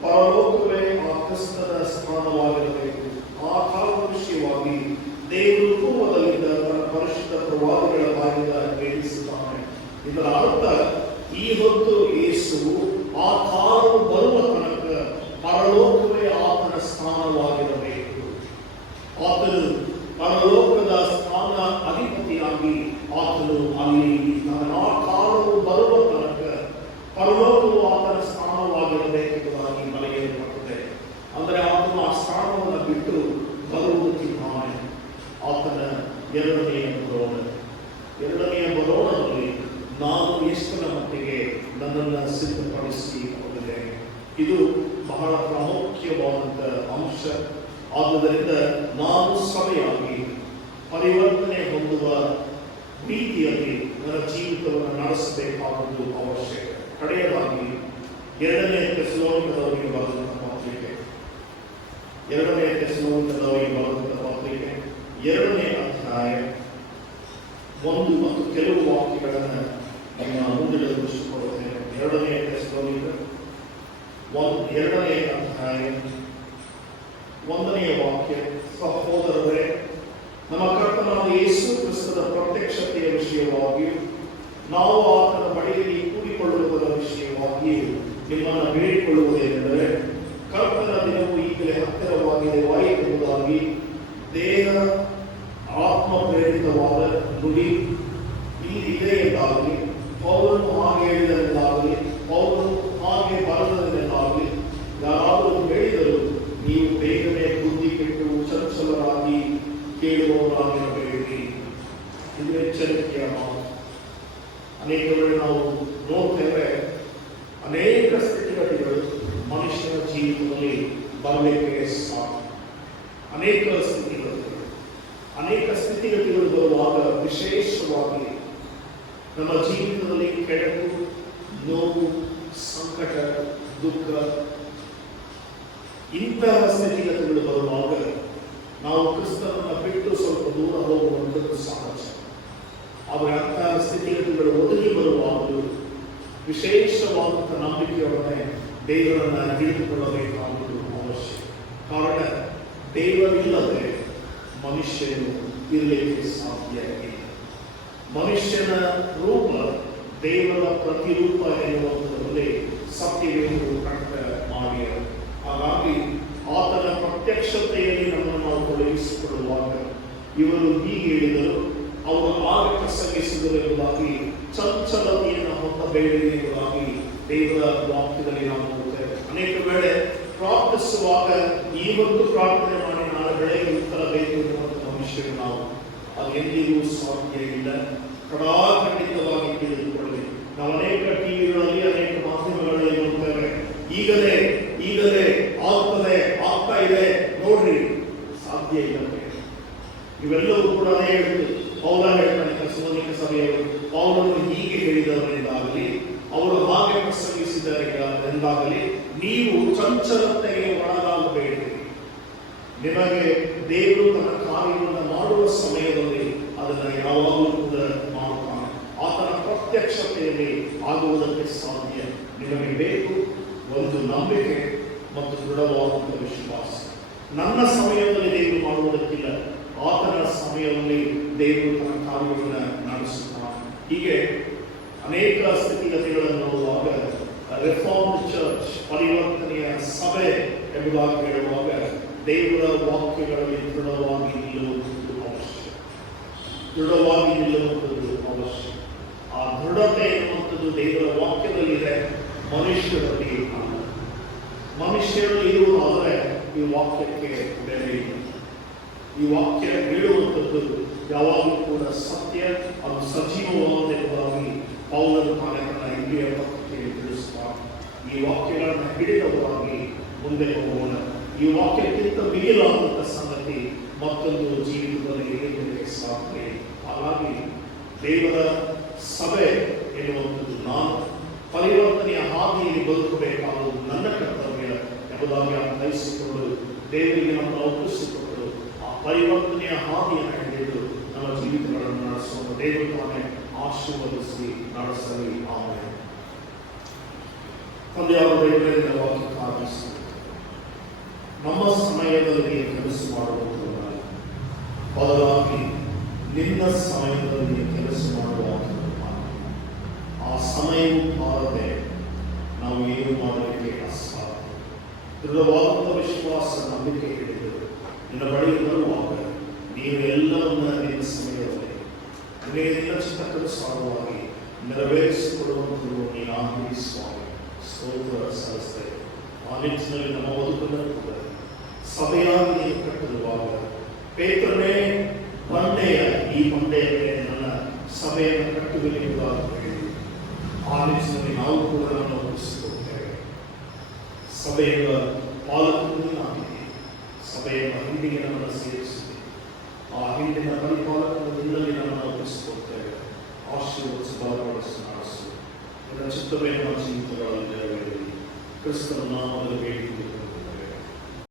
ಪರಲೋಕವೇ ಆ ಕ್ರಿಸ್ತನ ಸ್ಥಾನವಾಗಿರಬೇಕು. ಆ ಕಾಲದ ವಿಷಯವಾಗಿ ದೇವರು ಪೂರ್ವದಲ್ಲಿದ್ದ ತನ್ನ ಪರಿಶುದ್ಧ ಪ್ರವಾದಿಗಳ ಬಾಯಿಂದ ಹೇಳಿಸುತ್ತಾನೆ. ಇದರ ಅರ್ಥ ಈ ಹೊತ್ತು ಯೇಸುವು ಆ ಕಾಲವು ಬರುವ ತನಕ ಪರಲೋಕವೇ ಆತನ ಸ್ಥಾನವಾಗಿರಬೇಕು. ಆತನು ಪರಲೋಕದ ಸ್ಥಾನ ಅಧಿಪತಿಯಾಗಿ ಆತನು ಅಲ್ಲಿ ಆ ಕಾಲವು ಬರುವ ತನಕ ಪರಲೋಕವು ಆತನ ಸ್ಥಾನವಾಗಿರಬೇಕೆಂಬುದಾಗಿ ಬರೆಯಲ್ಪಟ್ಟಿದೆ. ಅಂದರೆ ಆತನು ಆ ಸ್ಥಾನವನ್ನು ಬಿಟ್ಟು ಬರುವುದಕ್ಕಿದ್ದಾನೆ. ಆತನ ಎರಡನೆಯ ಬರೋಣದಲ್ಲಿ ನಾನು ಎಷ್ಟರ ಮಟ್ಟಿಗೆ ನನ್ನನ್ನು ಸಿದ್ಧಪಡಿಸಿಕೊಂಡಿದ್ದೇನೆ. ಇದು ಬಹಳ ಪ್ರಾಮುಖ್ಯವಾದಂಥ ಅಂಶ. ಆದುದರಿಂದ ನಾನು ಸಭೆಯಾಗಿ ಪರಿವರ್ತನೆ ಹೊಂದುವ ರೀತಿಯಲ್ಲಿ ನನ್ನ ಜೀವಿತವನ್ನು ನಡೆಸಬೇಕಾಗುವುದು ಅವಶ್ಯಕ. ಕಡೆಯದಾಗಿ 2ನೇ ಥೆಸಲೋನಿಕದವರಿಗೆ ಬರೆದಂತಹ ಪತ್ರಿಕೆ 2ನೇ ಅಧ್ಯಾಯ 1 ಮತ್ತು ಕೆಲವು ವಾಕ್ಯಗಳನ್ನು ನಿಮ್ಮ ಮುಂದೆ ಇಷ್ಟಪಡುತ್ತೇನೆ. 2ನೇ ಥೆಸಲೋನಿಕ 2ನೇ ಅಧ್ಯಾಯ 1ನೇ ವಾಕ್ಯ. ಸಹೋದರರೇ, ನಮ್ಮ ಕರ್ತನಾದ ಯೇಸು ಕ್ರಿಸ್ತದ ಪ್ರತ್ಯಕ್ಷತೆಯ ವಿಷಯವಾಗಿಯೂ ನಾವು ಆತನ ಬಳಿಯಲ್ಲಿ ಕೂಡಿಕೊಳ್ಳುವುದರ ವಿಷಯವಾಗಿಯೂ ನಿಮ್ಮನ್ನು ಬೇಡಿಕೊಳ್ಳುವುದೇನೆಂದರೆ, ಕರ್ತನ ದಿನವು ಈಗಲೇ ಹತ್ತಿರವಾಗಿದೆ ದೇಹ ಆತ್ಮ ಪ್ರೇರಿತವಾದ ನುಡಿ ಇಲ್ಲಿ ಇದೆ ಎಂದಾಗಲಿ, ಪೌಲನು ಹಾಗೆ ಹೇಳಿದರೆಂದಾಗಲಿ, ಪೌಲನು ಹಾಗೆ ಬರೆದರೆಂದಾಗಲಿ ಯಾರಾದರೂ ಹೇಳಿದರೂ ನೀವು ಬೇಗನೆ ಬುದ್ಧಿ ಕೆಟ್ಟು ಚಂಚಲರಾಗಿ ಕೇಳುವವರಾಗಿರಬೇಡಿ. ಇದು ಎಚ್ಚರಿಕೆಯ ಮಾತು. ಅನೇಕ ವೇಳೆ ನಾವು ನೋಡ್ತೇವೆ, ಅನೇಕ ಸ್ಥಿತಿಗತಿಗಳು ಮನುಷ್ಯನ ಜೀವಿತದಲ್ಲಿ ಬರಲಿಕ್ಕೆ ಸಾಧ್ಯ. ಅನೇಕ ಸ್ಥಿತಿಗತಿಗಳು ಬರುವಾಗ ವಿಶೇಷವಾಗಿ ನಮ್ಮ ಜೀವಿತದಲ್ಲಿ ಕೆಡಕು, ನೋವು, ಸಂಕಟ, ದುಃಖ ಇಂತಹ ಸ್ಥಿತಿಗತಿಗಳು ಬರುವಾಗ ನಾವು ಕ್ರಿಸ್ತನನ್ನು ಬಿಟ್ಟು ಸ್ವಲ್ಪ ದೂರ ಹೋಗುವಂಥದ್ದು ಸಹಜ. ಆದರೆ ಅಂತಹ ಸ್ಥಿತಿಗತಿಗಳು ಒದಗಿ ಬರುವಾಗಲೂ ವಿಶೇಷವಾದಂಥ ನಂಬಿಕೆಯೊಡನೆ ದೇವರನ್ನು ಹಿಡಿದುಕೊಳ್ಳಬೇಕಾಗುವುದು ಅವಶ್ಯಕ. ಕಾರಣ ದೇವರಿಲ್ಲದೆ ಮನುಷ್ಯನು ಇರಲಿಕ್ಕೆ ಸಾಧ್ಯ ಇಲ್ಲ. ಮನುಷ್ಯನ ರೂಪ ದೇವರ ಪ್ರತಿರೂಪ ಎನ್ನುವಂಥದ್ರಲ್ಲಿ ಸತ್ಯವೇನು ಕಂಡ ಮಾಡಿ, ಹಾಗಾಗಿ ಆತನ ಪ್ರತ್ಯಕ್ಷತೆಯಲ್ಲಿ ನಮ್ಮನ್ನು ನಾವು ತೊಡಗಿಸಿಕೊಳ್ಳುವಾಗ ಇವರು ಹೀಗೆ ಹೇಳಿದರು, ಅವರು ಆಗ ಪ್ರಸಂಗಿಸಿದರೆಂಬುದಾಗಿ ಚಂಚಲತೆಯನ್ನು ಹೊಂದಬೇಡಿ ಎಂಬುದಾಗಿ ದೇವರ ವಾಕ್ಯದಲ್ಲಿ ನಾವು ನೋಡುತ್ತೇವೆ. ಅನೇಕ ವೇಳೆ ಪ್ರಾರ್ಥಿಸುವಾಗ ಈ ಒಂದು ಪ್ರಾರ್ಥನೆ ಮಾಡಿ ನಾಳೆ ಬೆಳಗ್ಗೆ ಉತ್ತರ ಬೇಕು ಎನ್ನುವಂಥ ಮನುಷ್ಯರು ನಾವು ಅದು ಎಂದಿಗೂ ಸಾಧ್ಯ ಇಲ್ಲ. ಖಂಡಿತವಾಗಿ ತಿಳಿದುಕೊಳ್ಳಿ. ನಾವು ಅನೇಕ ಟಿವಿಗಳಲ್ಲಿ ಅನೇಕ ಮಾಧ್ಯಮಗಳಲ್ಲಿ ನೋಡ್ತೇವೆ, ಈಗಲೇ ಆಗ್ತಾ ಇದೆ ನೋಡ್ರಿ, ಸಾಧ್ಯ ಇಲ್ಲ. ಇವೆಲ್ಲವೂ ಕೂಡ ಅದೇ ಹೇಳಿದ್ದು. ಪೌಲ ಹೇಳ್ತಾನೆ ಥೆಸಲೋನಿಕ ಸಭೆಯವರು, ಪೌಲನು ಹೀಗೆ ಹೇಳಿದವರೆಂದಾಗಲಿ, ಅವರು ಹಾಗೆ ಪ್ರಸಂಗಿಸಿದರೆಂದಾಗಲಿ ನೀವು ಚಂಚಲತೆಗೆ ಒಳಗಾಗಬೇಡಿ. ನಿಮಗೆ ದೇವರು ತನ್ನ ಕಾರ್ಯವನ್ನು ಮಾಡುವ ಸಮಯದಲ್ಲಿ ಅದನ್ನು ಯಾವಾಗಲೂ ಕೂಡ ಮಾಡುತ್ತಾನೆ. ಆತನ ಪ್ರತ್ಯಕ್ಷತೆಯಲ್ಲಿ ಆಗುವುದಕ್ಕೆ ಸಾಧ್ಯ. ನಿಮಗೆ ಬೇಕು ಒಂದು ನಂಬಿಕೆ ಮತ್ತು ದೃಢವಾದಂಥ ವಿಶ್ವಾಸ. ನನ್ನ ಸಮಯದಲ್ಲಿ ದೇವರು ಮಾಡುವುದಕ್ಕಿಲ್ಲ, ಆತನ ಸಮಯದಲ್ಲಿ ದೇವರು ತನ್ನ ಕಾರ್ಯವನ್ನು ನಡೆಸುತ್ತಾನೆ. ಹೀಗೆ ಅನೇಕ ಸ್ಥಿತಿಗತಿಗಳನ್ನು ನೋಡುವಾಗ ರಿಫಾರ್ಮ್ಡ್ ಚರ್ಚ್, ಪರಿವರ್ತನೆಯ ಸಭೆ ಎಂಬುದಾಗಿ ಹೇಳುವಾಗ ದೇವರ ವಾಕ್ಯಗಳಲ್ಲಿ ದೃಢವಾಗಿ ನಿಲ್ಲುವಂಥದ್ದು ಅವಶ್ಯ. ದೃಢವಾಗಿ ನಿಲ್ಲುವಂಥದ್ದು ಅವಶ್ಯ. ಆ ದೃಢತೆ ಎನ್ನುವಂಥದ್ದು ದೇವರ ವಾಕ್ಯದಲ್ಲಿದೆ, ಮನುಷ್ಯರಲ್ಲಿ ಅಲ್ಲ. ಮನುಷ್ಯರಲ್ಲಿ ಇರುವುದಾದರೆ ಈ ವಾಕ್ಯಕ್ಕೆ ಬೆಲೆ ಇಲ್ಲ. ಈ ವಾಕ್ಯ ಹೇಳುವಂಥದ್ದು ಯಾವಾಗಲೂ ಕೂಡ ಸತ್ಯ, ಅದು ಸಜೀವವಾದವಾಗಿ ಪೌಲನು ತನ್ನ ಇಂಡಿಯ ಪತ್ರಿಕೆಯಲ್ಲಿ ತಿಳಿಸುತ್ತಾರೆ. ಈ ವಾಕ್ಯಗಳನ್ನು ಹಿಡಿದವರಾಗಿ ಮುಂದೆ ಹೋಗೋಣ. ಈ ವಾಕ್ಯಕ್ಕಿಂತ ಮಿಗಿಲಾದಂಥ ಸಂಗತಿ ಮತ್ತೊಂದು ಜೀವಿತದಲ್ಲಿ ಇರುವುದಕ್ಕೆ ಸಾಧ್ಯ. ಹಾಗಾಗಿ ದೇವರ ಸಭೆ ಎನ್ನುವಂಥದ್ದು ನಾನು ಪರಿವರ್ತನೆಯ ಹಾದಿಯಲ್ಲಿ ಬದುಕಬೇಕಾಗುವುದು ನನ್ನ ಕರ್ತವ್ಯ ಎಂಬುದಾಗಿ ಅರ್ಥೈಸಿಕೊಂಡು ದೇವರಿಗೆ ನಮ್ಮನ್ನು ಒಪ್ಪಿಸಿಕೊಂಡು ಆ ಪರಿವರ್ತನೆಯ ಹಾದಿಯನ್ನು ಹಿಡಿದು ನಮ್ಮ ಜೀವಿತಗಳನ್ನು ನಡೆಸುವ ದೇವರು ತಾನೇ ಆಶೀರ್ವದಿಸಿ ನಡೆಸಲಿ. ಆಮೇಲೆ ತಂದೆಯಾದ ದೇವರೇ ವಾಕ್ಯ ಪ್ರಾರ್ಥಿಸಿ ನಮ್ಮ ಸಮಯದಲ್ಲಿ ಕೆಲಸ ಮಾಡುವುದಲ್ಲ, ಬದಲಾಗಿ ನಿನ್ನ ಸಮಯದಲ್ಲಿ ಕೆಲಸ ಮಾಡುವ ಆ ಸಮಯವು ಬಾರದೆ ನಾವು ಏನು ಮಾಡಲಿಕ್ಕೆ ಅಸಾಧ್ಯ. ದೃಢವಾದಂಥ ವಿಶ್ವಾಸ, ನಂಬಿಕೆ ಹಿಡಿದು ನಿನ್ನ ಬಳಿ ಬರುವಾಗ ನೀವು ಎಲ್ಲವನ್ನ ನಿನ್ನ ಸಮಯದಲ್ಲಿ ನಿನ್ನ ಚಿತ್ತಕ್ಕನುಸಾರವಾಗಿ ನೆರವೇರಿಸಿಕೊಳ್ಳುವಂಥದ್ದು ನೀನು ಆಹ್ವಾನಿಸುವಾಗ ಸ್ತೋತ್ರ ಸಲ್ಲಿಸ್ತೇವೆ. ಆ ನಿಟ್ಟಿನಲ್ಲಿ ನಮ್ಮ ಬದುಕನ್ನು ಕೂಡ ಸಭೆಯಾಗಿ ನೀನು ಕಟ್ಟುವಾಗ ಪೇತ್ರನೇ ಬಂಡೆಯ ಈ ಬಂಡೆಯ ಮೇಲೆ ನನ್ನ ಸಭೆಯನ್ನು ಕಟ್ಟುವುದೆಂಬುದಾಗಿ ಹೇಳಿ ಆ ನಿಟ್ಟಿನಲ್ಲಿ ನಾವು ಕೂಡ ನಾನು ಒಪ್ಪಿಸಿಕೊಳ್ತೇವೆ. ಸಭೆಯ ಪಾಲಕರು ನಾವಿದೆ, ಸಭೆಯ ಹಿಂದಿಗೆ ನಮ್ಮನ್ನು ಸೇರಿಸಿದೆ. ಆ ಹಿಂದಿನ ಪರಿಪಾಲಕರಲ್ಲಿ ನಮ್ಮನ್ನು ಒಪ್ಪಿಸಿಕೊಳ್ತೇವೆ. ಆಶೀರ್ವದಿಸಿ ಬಲಪಡಿಸಿ ನಡೆಸು. ಇದರ ಚಿತ್ತವೇ ನಮ್ಮ ಜೀವಿತಗಳಲ್ಲಿ ನೆರವೇರಲಿ. ಕ್ರಿಸ್ತನ ನಾಮದಲ್ಲಿ ಬೇಡಿಕೊಳ್ಳುತ್ತೇವೆ.